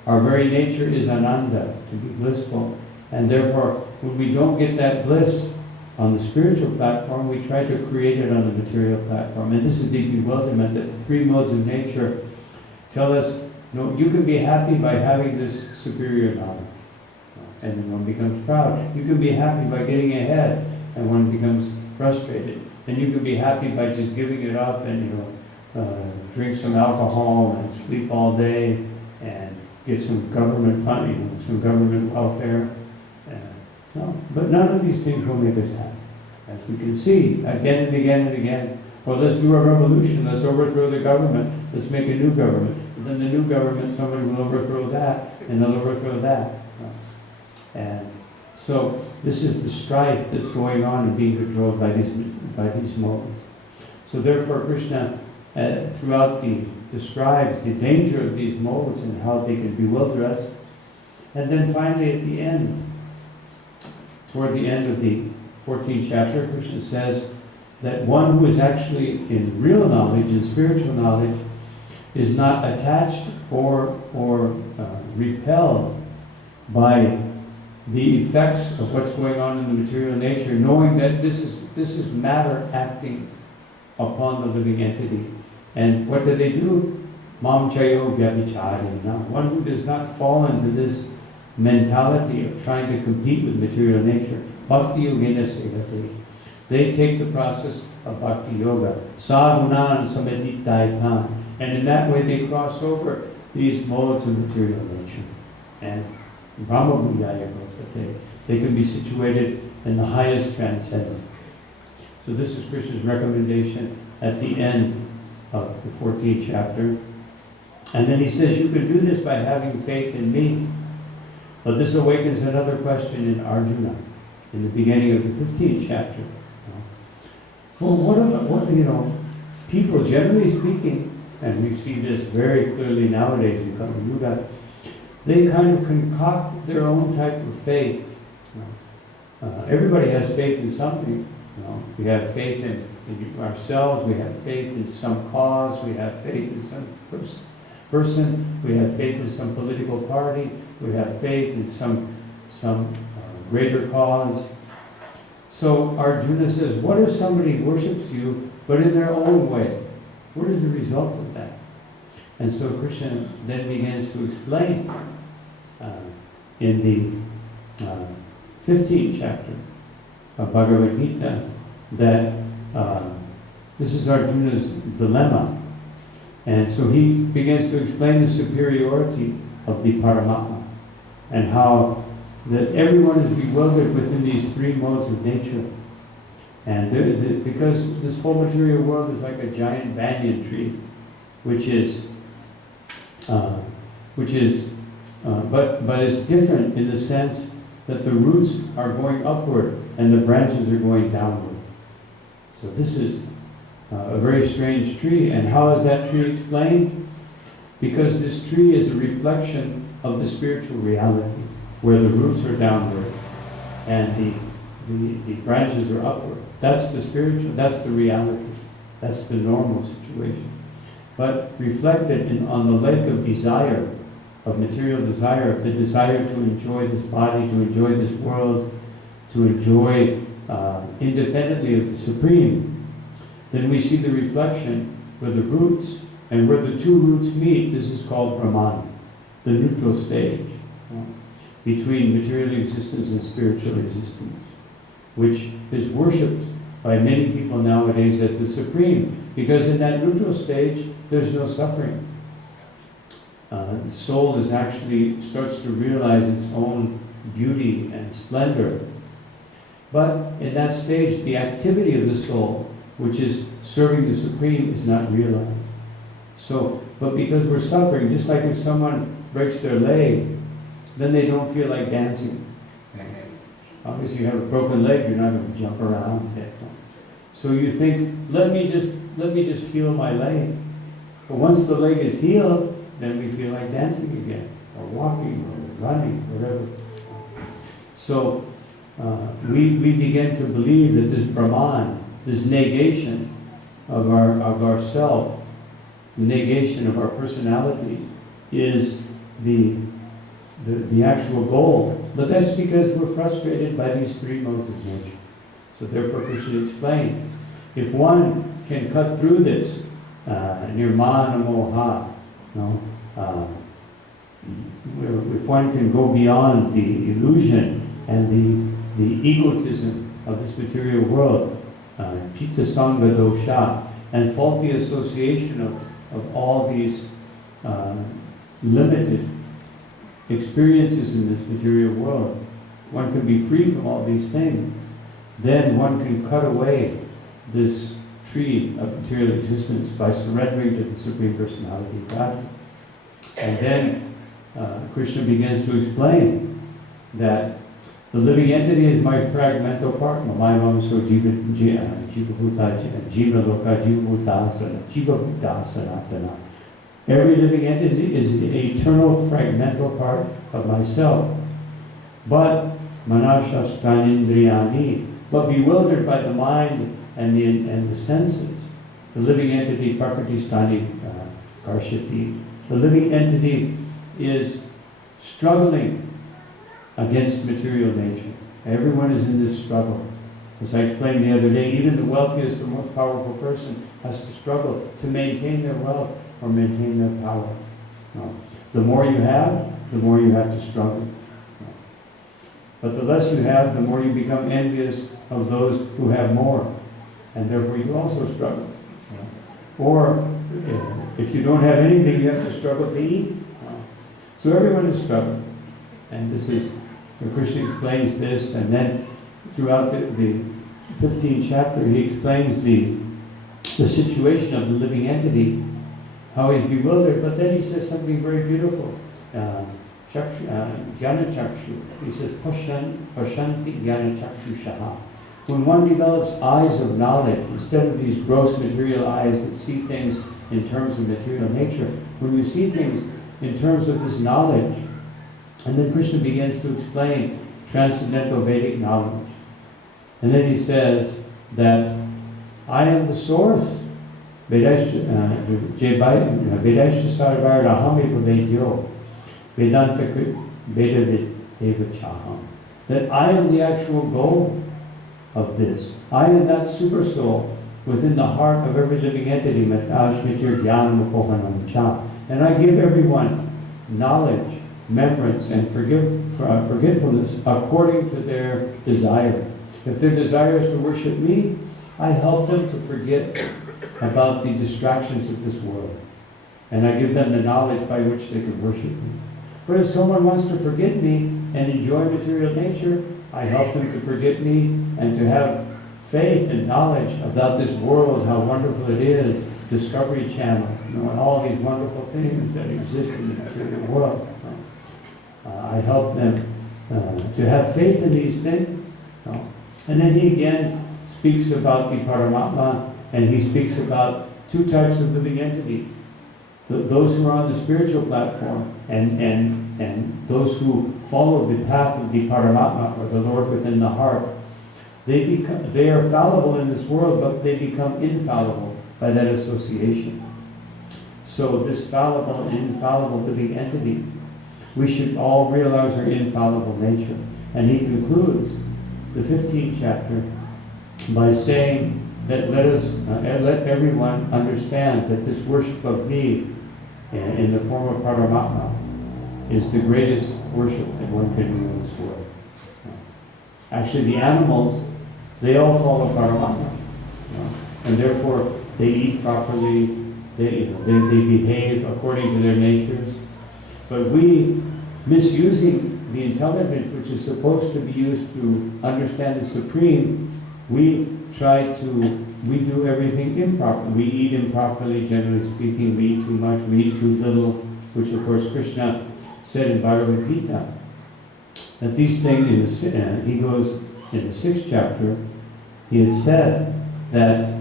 Our very nature is ananda, to be blissful. And therefore, when we don't get that bliss on the spiritual platform, we try to create it on the material platform. And this is the bewilderment that the three modes of nature tell us, no, you can be happy by having this superior knowledge. And then one becomes proud. You can be happy by getting ahead, and one becomes frustrated. And you can be happy by just giving it up and, drink some alcohol and sleep all day and get some government funding, some government welfare. No, but none of these things will make us happy. As we can see again and again and again. Well, let's do a revolution. Let's overthrow the government. Let's make a new government. But then the new government, somebody will overthrow that, and they'll overthrow that. And so this is the strife that's going on and being controlled by these modes. So therefore, Krishna, throughout describes the danger of these modes and how they can bewilder us. And then finally, at the end, toward the end of the 14th chapter, Krishna says that one who is actually in real knowledge, in spiritual knowledge, is not attached or repelled by the effects of what's going on in the material nature, knowing that this is matter acting upon the living entity. And what do? Mam chayo vyabhicharina. One who does not fall into this mentality of trying to compete with material nature. Bhakti yogena sevate. They take the process of bhakti yoga. Sadhunan samaditaitan. And in that way they cross over these modes of material nature. And Brahma Budaya goes that they can be situated in the highest transcendence. So this is Krishna's recommendation at the end of the 14th chapter. And then he says, you can do this by having faith in me. But this awakens another question in Arjuna, in the beginning of the 15th chapter. Well, what people, generally speaking, and we see this very clearly nowadays in Kali Yuga, they kind of concoct their own type of faith. Everybody has faith in something. We have faith in ourselves, we have faith in some cause, we have faith in some person, we have faith in some political party, we have faith in some greater cause. So Arjuna says, what if somebody worships you, but in their own way? What is the result of that? And so Krishna then begins to explain in the 15th chapter of Bhagavad Gita that this is Arjuna's dilemma. And so he begins to explain the superiority of the Paramatma and how that everyone is bewildered within these three modes of nature. And because this whole material world is like a giant banyan tree, but it's different in the sense that the roots are going upward and the branches are going downward. So this is a very strange tree. And how is that tree explained? Because this tree is a reflection of the spiritual reality, where the roots are downward and the branches are upward. That's the spiritual, that's the reality, that's the normal situation. But reflected on the lake of desire, of material desire, the desire to enjoy this body, to enjoy this world, to enjoy independently of the Supreme, then we see the reflection where the roots, and where the two roots meet, this is called Brahman, the neutral stage between material existence and spiritual existence, which is worshipped by many people nowadays as the Supreme, because in that neutral stage, there's no suffering. The soul is actually starts to realize its own beauty and splendor. But in that stage, the activity of the soul, which is serving the Supreme, is not realized. So, but because we're suffering, just like if someone breaks their leg, then they don't feel like dancing. Obviously, you have a broken leg, you're not going to jump around. So you think, let me just heal my leg. But once the leg is healed, then we feel like dancing again, or walking, or running, whatever. So we begin to believe that this Brahman, this negation of our self, the negation of our personality, is the actual goal. But that's because we're frustrated by these three modes of nature. So therefore Krishna explained, if one can cut through this, nirmana moha, if one can go beyond the illusion and the egotism of this material world, pitta sangha dosha, and faulty association of all these limited experiences in this material world, one can be free from all these things. Then one can cut away this tree of material existence by surrendering to the Supreme Personality of God. And then Krishna begins to explain that the living entity is my fragmental part. Every living entity is the eternal fragmental part of myself. But manashaskanindriyani, but bewildered by the mind and the senses. The living entity, prakritistani karshati, the living entity is struggling against material nature. Everyone is in this struggle. As I explained the other day, even the wealthiest, the most powerful person has to struggle to maintain their wealth or maintain their power. No. The more you have to struggle. But the less you have, the more you become envious of those who have more. And therefore you also struggle. Or if you don't have anything, you have to struggle to eat. So everyone is struggling. And this is, Krishna explains this, and then throughout the 15th chapter, he explains the situation of the living entity, how he's bewildered, but then he says something very beautiful. Jnana chakshu. He says, pashanti jnana chakshushaha. When one develops eyes of knowledge, instead of these gross material eyes that see things in terms of material nature, when you see things in terms of this knowledge, and then Krishna begins to explain transcendental Vedic knowledge. And then he says that I am the source. Vedashta sarvar raham vedyo. Vedanta Vedavid Eva Chaham. That I am the actual goal of this. I am that super soul within the heart of every living entity. And I give everyone knowledge, remembrance, and forgetfulness according to their desire. If their desire is to worship me, I help them to forget about the distractions of this world. And I give them the knowledge by which they can worship me. But if someone wants to forget me and enjoy material nature, I help them to forget me and to have faith and knowledge about this world, how wonderful it is, Discovery Channel, and all these wonderful things that exist in the material world. I help them to have faith in these things. And then he again speaks about the Paramatma, and he speaks about two types of living entities. Those who are on the spiritual platform and those who follow the path of the Paramatma, or the Lord within the heart, they are fallible in this world, but they become infallible by that association. So this fallible and infallible living entity, we should all realize our infallible nature. And he concludes the 15th chapter by saying that let everyone understand that this worship of me in the form of Paramatma is the greatest worship that one can do in this world. Actually, the animals, they all follow Paramatma, and therefore they eat properly, they behave according to their natures. But we, misusing the intelligence which is supposed to be used to understand the Supreme, we do everything improperly. We eat improperly, generally speaking. We eat too much, we eat too little, which of course Krishna said in Bhagavad Gita. That these things, he goes in the 6th chapter, he had said that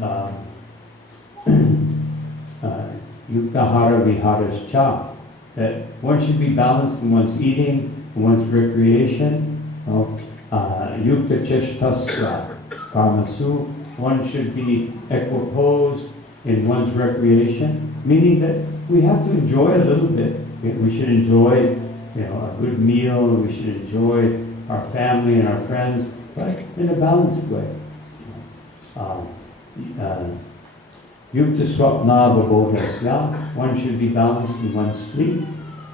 yuktahara viharascha, that one should be balanced in one's eating, in one's recreation, yukta cheshtasya karmasu, one should be equiposed in one's recreation, meaning that we have to enjoy a little bit. We should enjoy, a good meal, we should enjoy our family and our friends, but in a balanced way. Yukta swapna vabodhasya, one should be balanced in one's sleep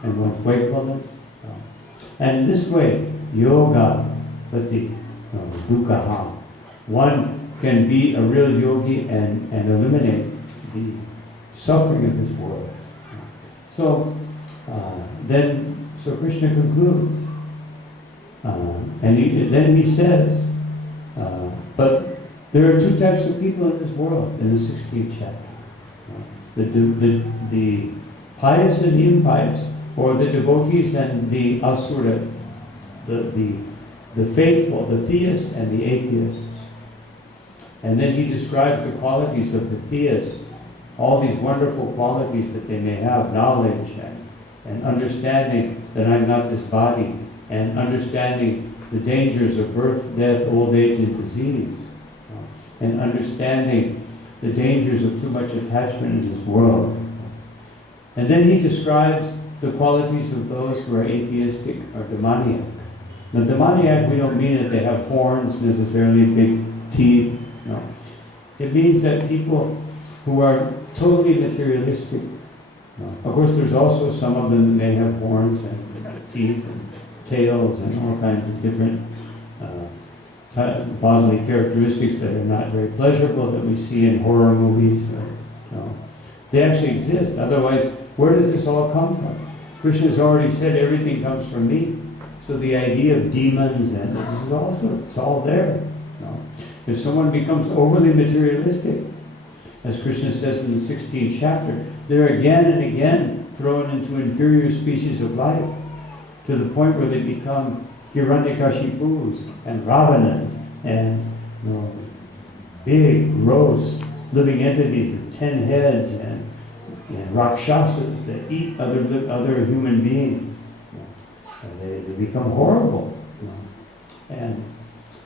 and one's wakefulness. And this way, yoga pati dukkha, one can be a real yogi and eliminate the suffering of this world. So Krishna concludes, and then he says, but there are two types of people in this world, in the 16th chapter. The pious and the impious, or the devotees and the asura, the faithful, the theists and the atheists. And then he describes the qualities of the theists, all these wonderful qualities that they may have, knowledge and understanding that I'm not this body, and understanding the dangers of birth, death, old age, and disease, and understanding the dangers of too much attachment in this world. And then he describes the qualities of those who are atheistic or demoniac. Now, demoniac, we don't mean that they have horns, necessarily big teeth. No. It means that people who are totally materialistic. No. Of course, there's also some of them that may have horns and teeth and tails and all kinds of different bodily characteristics that are not very pleasurable that we see in horror movies. No. They actually exist. Otherwise, where does this all come from? Krishna has already said everything comes from me. So the idea of demons and this is also, it's all there. No. If someone becomes overly materialistic, as Krishna says in the 16th chapter, they're again and again thrown into inferior species of life to the point where they become Hiranyakashipus and Ravanas and big, gross, living entities with 10 heads and Rakshasas that eat other human beings. They become horrible. And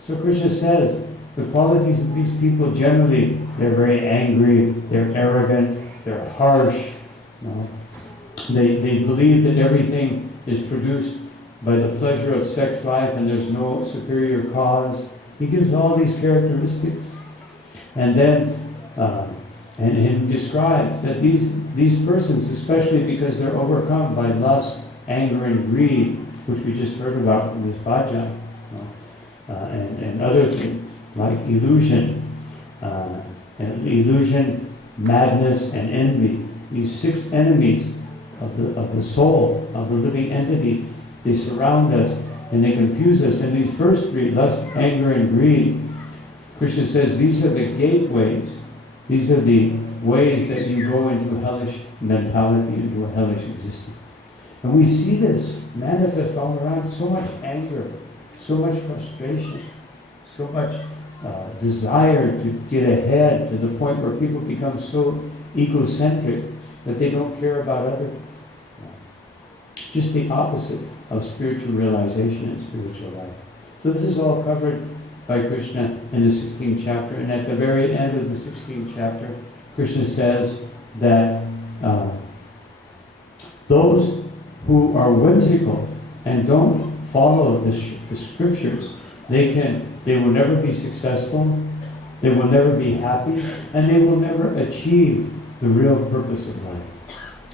so Krishna says the qualities of these people generally, they're very angry, they're arrogant, they're harsh. They believe that everything is produced by the pleasure of sex life and there's no superior cause. He gives all these characteristics. And then and he describes that these persons, especially because they're overcome by lust, anger, and greed, which we just heard about from this bhajan, and other things like illusion, madness, and envy. These 6 enemies of the soul, of the living entity, they surround us and they confuse us. And these first 3, lust, anger, and greed, Krishna says these are the gateways. These are the ways that you go into hellish mentality, into a hellish existence. And we see this manifest all around. So much anger, so much frustration, so much desire to get ahead to the point where people become so egocentric that they don't care about others. Just the opposite of spiritual realization and spiritual life. So this is all covered by Krishna in the 16th chapter. And at the very end of the 16th chapter, Krishna says that those who are whimsical and don't follow the scriptures, they will never be successful, they will never be happy, and they will never achieve the real purpose of life.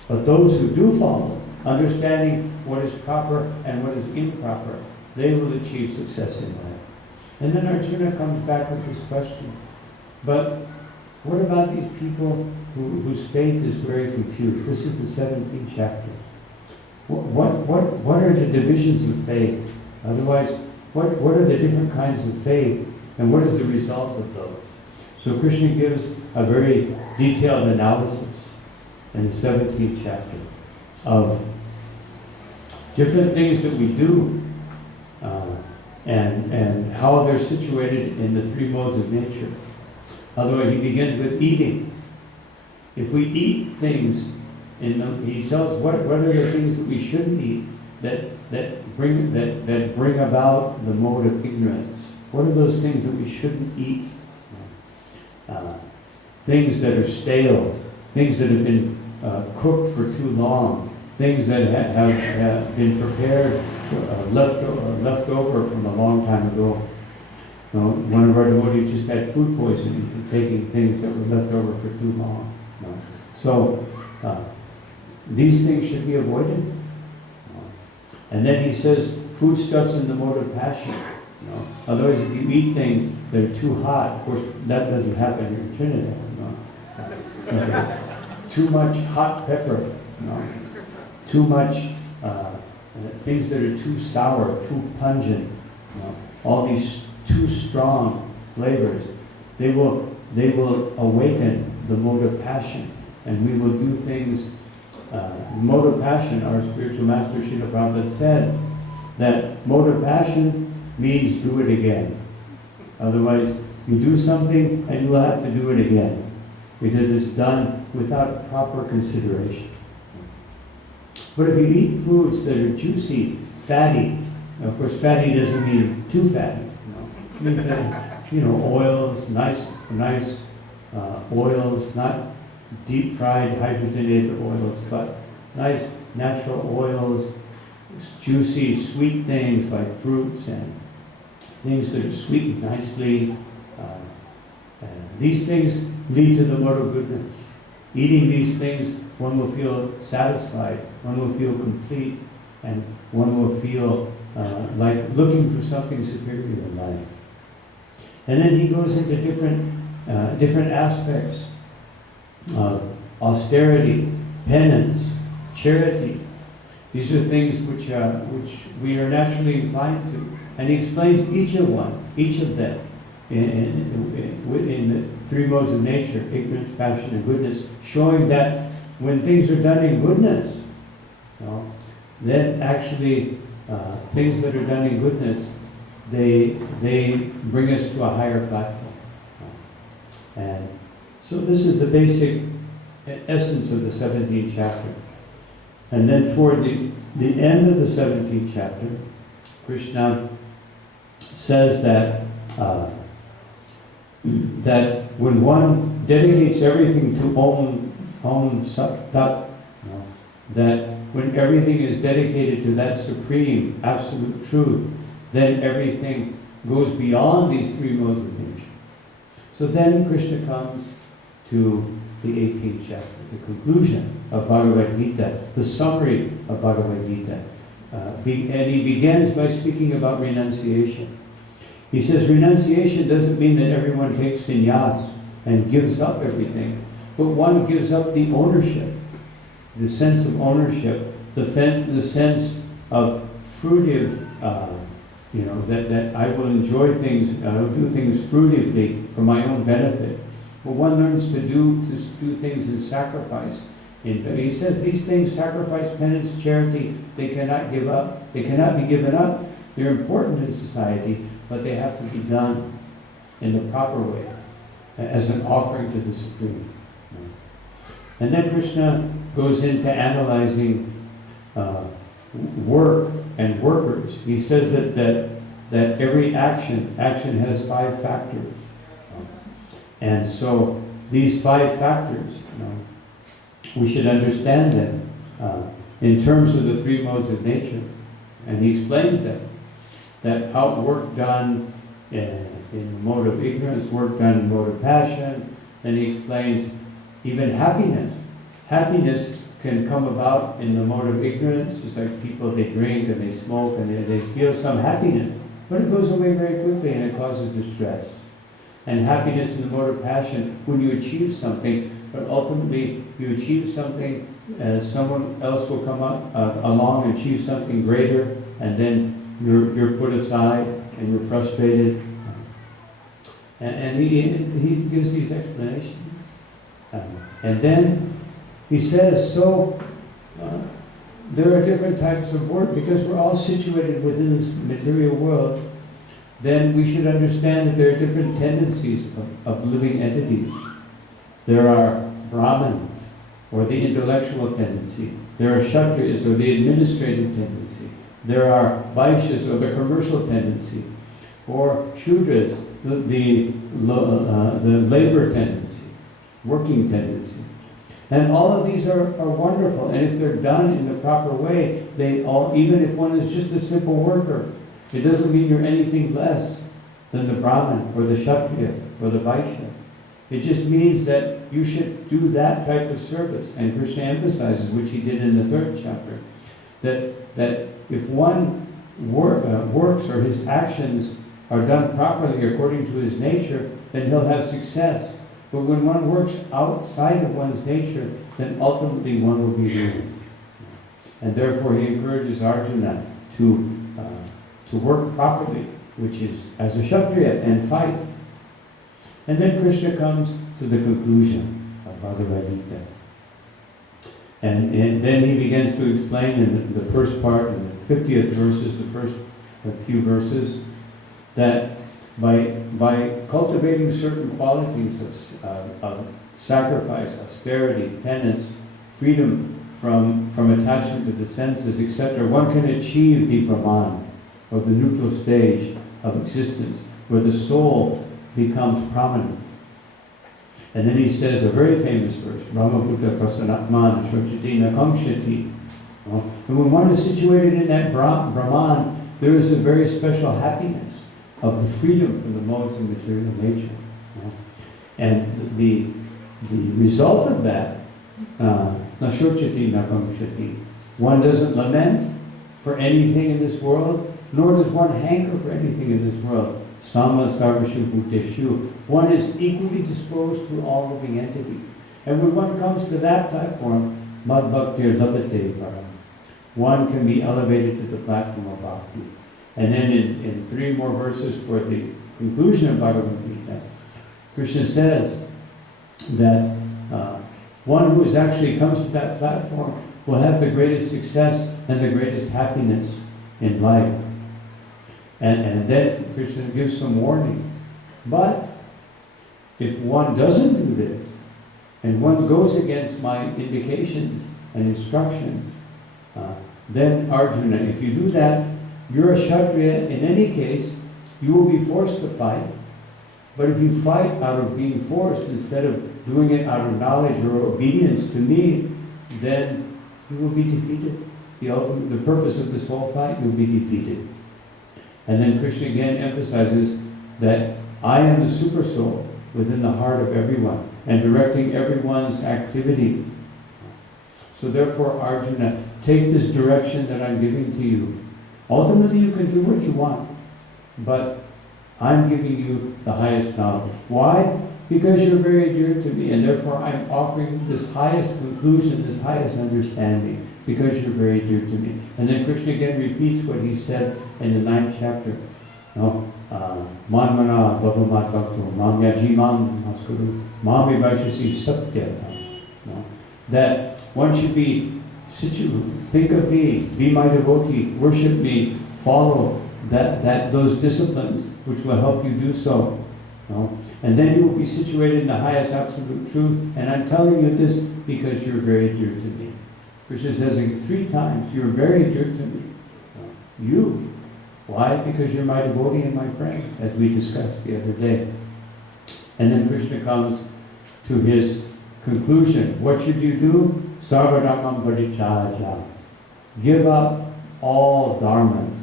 But those who do follow, understanding what is proper and what is improper, they will achieve success in life. And then Arjuna comes back with this question. But what about these people whose faith is very confused? This is the 17th chapter. what are the divisions of faith? Otherwise, what are the different kinds of faith, and what is the result of those? So Krishna gives a very detailed analysis in the 17th chapter of different things that we do and how they're situated in the three modes of nature. Otherwise, he begins with eating. If we eat things, he tells what are the things that we shouldn't eat that bring about the mode of ignorance. What are those things that we shouldn't eat? Things that are stale, things that have been cooked for too long, things that have been prepared, left over from a long time ago. One of our devotees just had food poisoning from taking things that were left over for too long. So these things should be avoided. And then he says foodstuffs in the mode of passion. Otherwise, if you eat things that are too hot, of course that doesn't happen here in Trinidad. Too much hot pepper, too much things that are too sour, too pungent, all these too strong flavors, they will awaken the mode of passion, and we will do things. Mode of passion, our spiritual master Srila Prabhupada said that mode of passion means do it again. Otherwise, you do something and you will have to do it again because it's done without proper consideration. But if you eat foods that are juicy, fatty, of course fatty doesn't mean too fatty. It means that, oils, nice oils, not deep fried hydrogenated oils, but nice natural oils, juicy, sweet things like fruits and things that are sweetened nicely. These things lead to the mode of goodness. Eating these things, one will feel satisfied, one will feel complete, and one will feel like looking for something superior in life. And then he goes into different aspects of austerity, penance, charity. These are things which we are naturally inclined to. And he explains each of them in the three modes of nature, ignorance, passion, and goodness, showing that when things are done in goodness, then actually things that are done in goodness, they bring us to a higher platform. And so this is the basic essence of the 17th chapter. And then toward the end of the 17th chapter, Krishna says that when one dedicates everything to Om Sat Tat, that when everything is dedicated to that supreme, absolute truth, then everything goes beyond these three modes of nature. So then Krishna comes to the 18th chapter, the conclusion of Bhagavad Gita, the summary of Bhagavad Gita. And he begins by speaking about renunciation. He says renunciation doesn't mean that everyone takes sannyas and gives up everything, but one gives up the ownership, the sense of ownership, the sense of fruitive, that I will enjoy things, I will do things fruitively for my own benefit. But one learns to do things in sacrifice. He says these things, sacrifice, penance, charity, they cannot give up. They cannot be given up. They're important in society, but they have to be done in the proper way, as an offering to the Supreme. And then Krishna goes into analyzing work and workers. He says that every action has 5 factors. And so these 5 factors, we should understand them in terms of the 3 modes of nature. And he explains that how work done in the mode of ignorance, work done in the mode of passion. Then he explains even happiness. Happiness can come about in the mode of ignorance, just like people, they drink and they smoke and they feel some happiness, but it goes away very quickly and it causes distress. And happiness in the mode of passion, when you achieve something, but ultimately you achieve something someone else will come up along and achieve something greater, and then you're put aside and you're frustrated. And he gives these explanations. And then he says, there are different types of work, because we're all situated within this material world. Then we should understand that there are different tendencies of living entities. There are Brahmins, or the intellectual tendency. There are Kshatriyas, or the administrative tendency. There are Vaishyas, or the commercial tendency. Or Shudras, the labor tendency, working tendency. And all of these are wonderful, and if they're done in the proper way, even if one is just a simple worker, it doesn't mean you're anything less than the Brahmin, or the Kshatriya, or the Vaishya. It just means that you should do that type of service. And Krishna emphasizes, which he did in the 3rd chapter, that if one works, or his actions are done properly according to his nature, then he'll have success. But when one works outside of one's nature, then ultimately one will be ruined. And therefore he encourages Arjuna to work properly, which is as a Kshatriya, and fight. And then Krishna comes to the conclusion of Bhagavad Gita. And then he begins to explain in the first part, in the 50th verses, the first few verses, that by cultivating certain qualities of sacrifice, austerity, penance, freedom from attachment to the senses, etc., one can achieve the Brahman, or the neutral stage of existence, where the soul becomes prominent. And then he says a very famous verse, Brahmaputra prasanatman shochati nakamshati. And when one is situated in that Brahman, there is a very special happiness of the freedom from the modes of material nature. And the result of that, nashochati nakamshati, one doesn't lament for anything in this world, nor does one hanker for anything in this world. Sama sarvashu bhuteshu. One is equally disposed to all living entities. And when one comes to that platform, mad bhaktir labate param, one can be elevated to the platform of bhakti. And then in 3 more verses for the conclusion of Bhagavad Gita, Krishna says that one who actually comes to that platform will have the greatest success and the greatest happiness in life. And then Krishna gives some warning. But if one doesn't do this, and one goes against my indications and instructions, then Arjuna, if you do that, you're a Kshatriya. In any case, you will be forced to fight. But if you fight out of being forced instead of doing it out of knowledge or obedience to me, then you will be defeated. The purpose of this whole fight, you'll be defeated. And then Krishna again emphasizes that I am the super soul within the heart of everyone and directing everyone's activity. So therefore, Arjuna, take this direction that I'm giving to you. Ultimately, you can do what you want, but I'm giving you the highest knowledge. Why? Because you're very dear to me, and therefore I'm offering this highest conclusion, this highest understanding, because you're very dear to me. And then Krishna again repeats what he said in the 9th chapter. Manmana bhavamat bhakto mam yajimam askuru mam vivashasi satya. That one should think of me, be my devotee, worship me, follow those disciplines which will help you do so. And then you will be situated in the highest absolute truth. And I'm telling you this because you're very dear to me. Krishna says it 3 times, you're very dear to me. You. Why? Because you're my devotee and my friend, as we discussed the other day. And then Krishna comes to his conclusion. What should you do? Sarvadharmam parityāja. Give up all dharmas.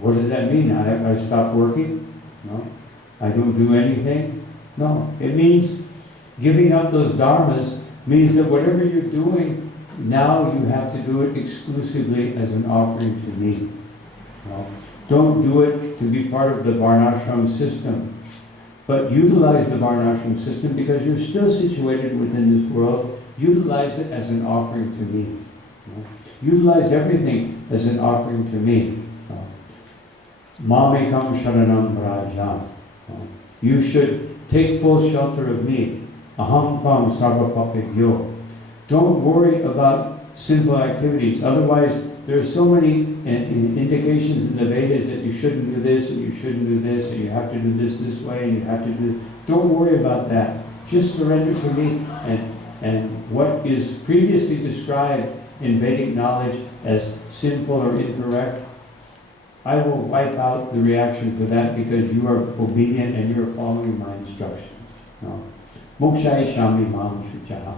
What does that mean? I stop working? No. I don't do anything? No. It means giving up those dharmas means that whatever you're doing, now you have to do it exclusively as an offering to me. No. Don't do it to be part of the varnashram system, but utilize the varnashram system because you're still situated within this world, utilize it as an offering to me. Utilize everything as an offering to me. Mamekam sharanam raja. You should take full shelter of me. Aham pam sarvapapigyo. Don't worry about sinful activities. Otherwise, there are so many indications in the Vedas that you shouldn't do this, and you shouldn't do this, and you have to do this way, and you have to do. Don't worry about that. Just surrender to me, and what is previously described in Vedic knowledge as sinful or incorrect, I will wipe out the reaction for that because you are obedient and you are following my instructions. No. Mokshai shami mam shuchaha.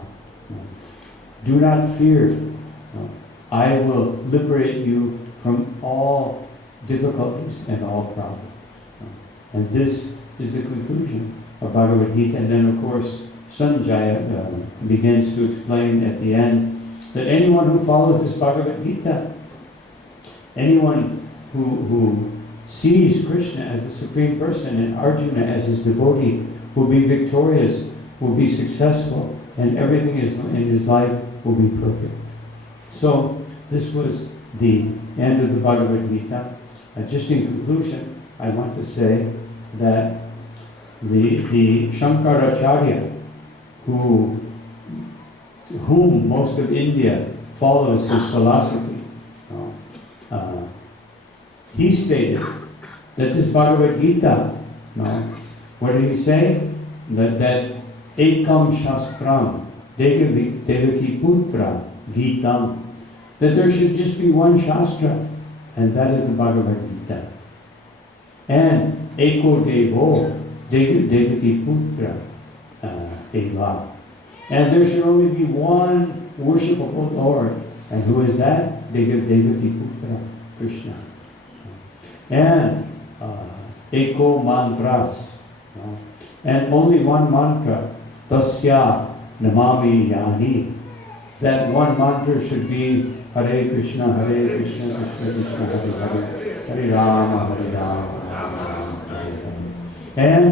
Do not fear. No. I will liberate you from all difficulties and all problems. No. And this is the conclusion of Bhagavad Gita. And then, of course, Sanjaya begins to explain at the end that anyone who follows this Bhagavad Gita, anyone who sees Krishna as the Supreme Person and Arjuna as his devotee, will be victorious, will be successful, and everything in his life will be perfect. So, this was the end of the Bhagavad Gita. Just in conclusion, I want to say that the Shankaracharya, whom most of India follows his philosophy, he stated that this Bhagavad Gita, what did he say? That ekam shastram, devaki putra, gitam, that there should just be one shastra, and that is the Bhagavad Gita. And eko devo, devaki putra, eva. And there should only be one worshipable Lord. And who is that? Devaki putra, Krishna. And eko mantras. And only one mantra. Tasya namami yani. That one mantra should be Hare Krishna, Hare Krishna, Krishna Krishna, Hare Hare, Hare Rama, Hare Rama, Rama Rama, Hare Hare. And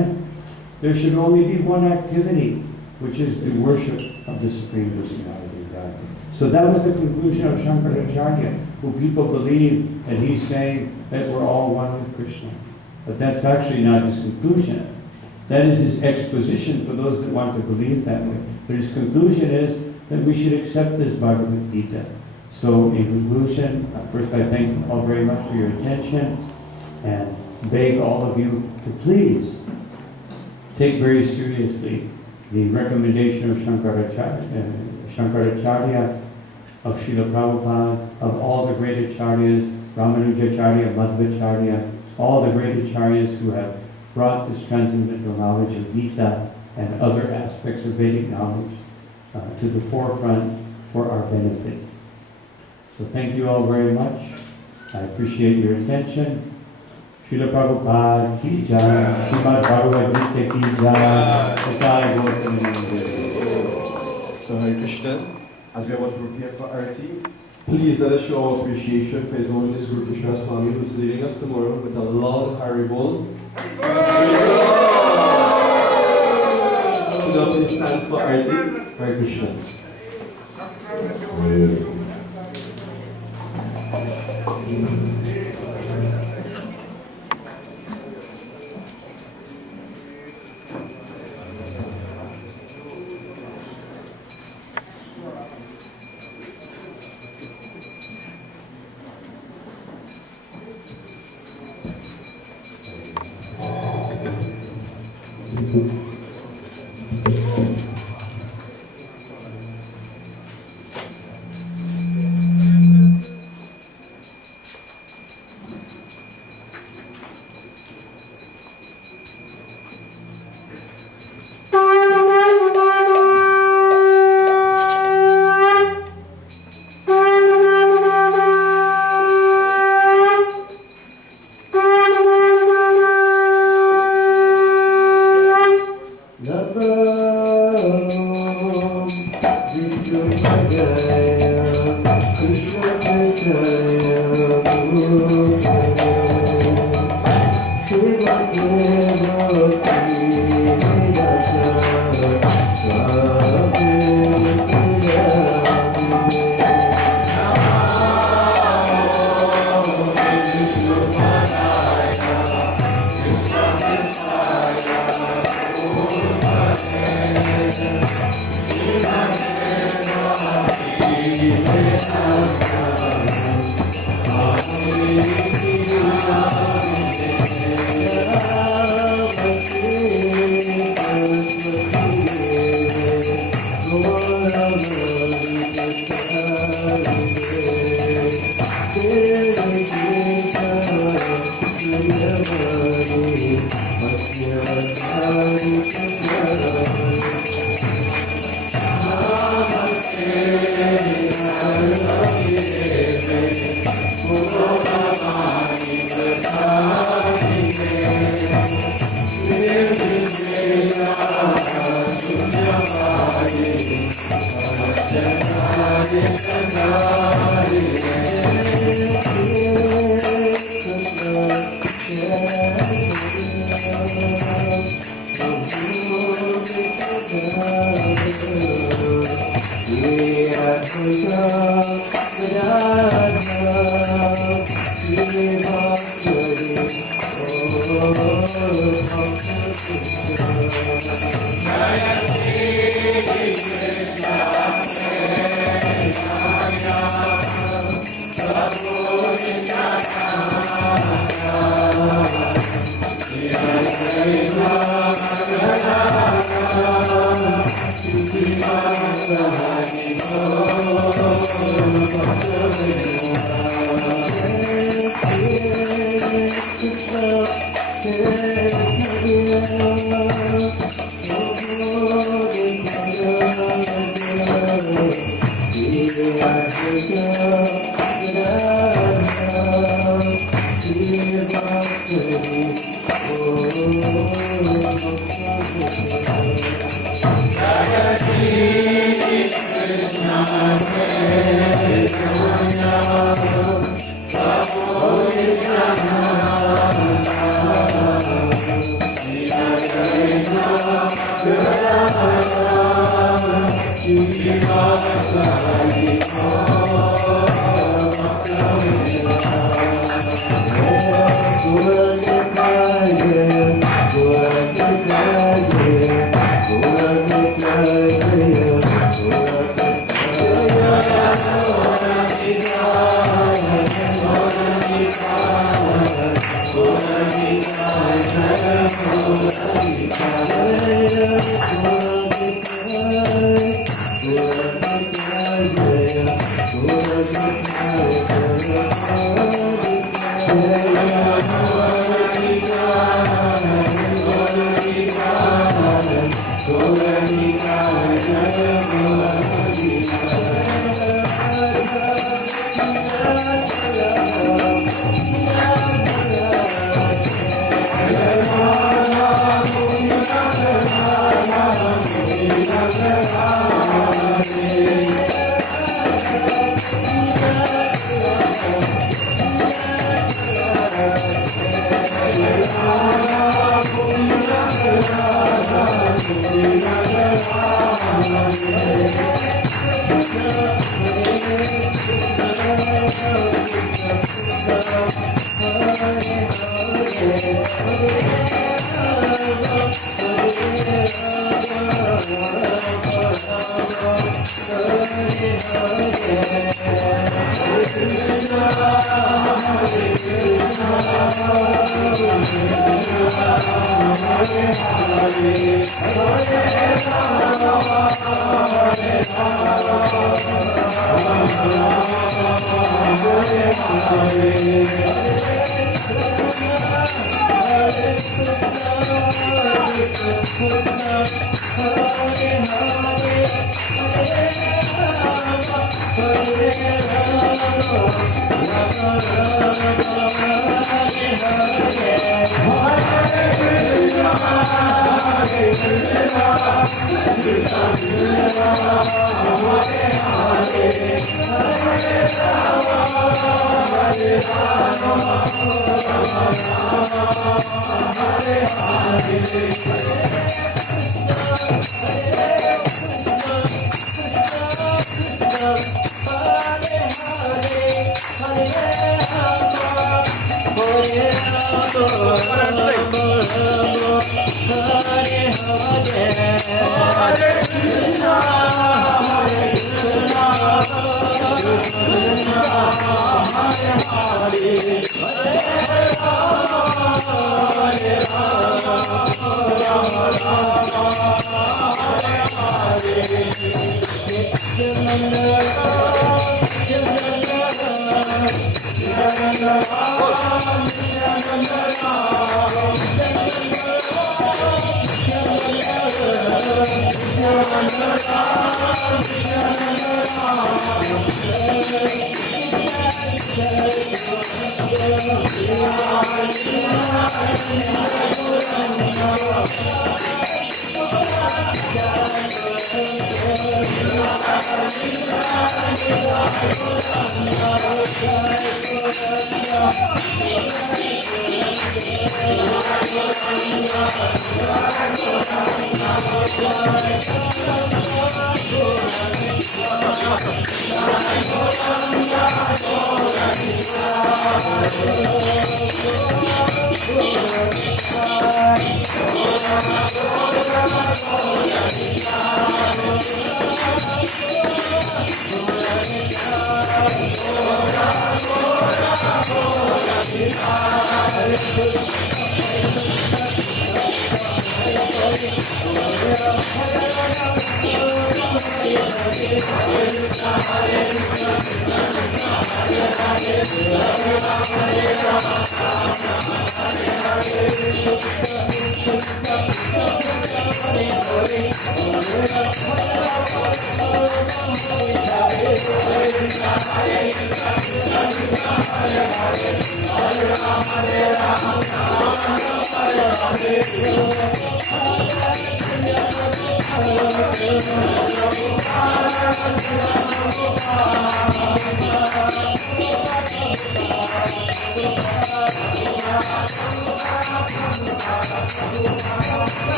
there should only be one activity, which is the worship of the Supreme Personality of God. So that was the conclusion of Shankaracharya, who people believe that he's saying that we're all one with Krishna. But that's actually not his conclusion. That is his exposition for those that want to believe that way. But his conclusion is that we should accept this Bhagavad Gita. So in conclusion, first I thank you all very much for your attention and beg all of you to please take very seriously the recommendation of Shankaracharya, of Srila Prabhupada, of all the great acharyas, Ramanujacharya, Madhvacharya, all the great acharyas who have brought this transcendental knowledge of Gita and other aspects of Vedic knowledge to the forefront for our benefit. So thank you all very much. I appreciate your attention. Srila Prabhupada ki jai, Srimad Bhagavad Gita ki jai, Sakai Gautam Mandir. So Hare Krishna, as we are about to prepare for Arati, please let us show our appreciation for His Holiness Guru Krishna Swami, who is leaving us tomorrow with a loud Haribol. So now please stand for Arati. Hare Krishna.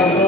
Oh,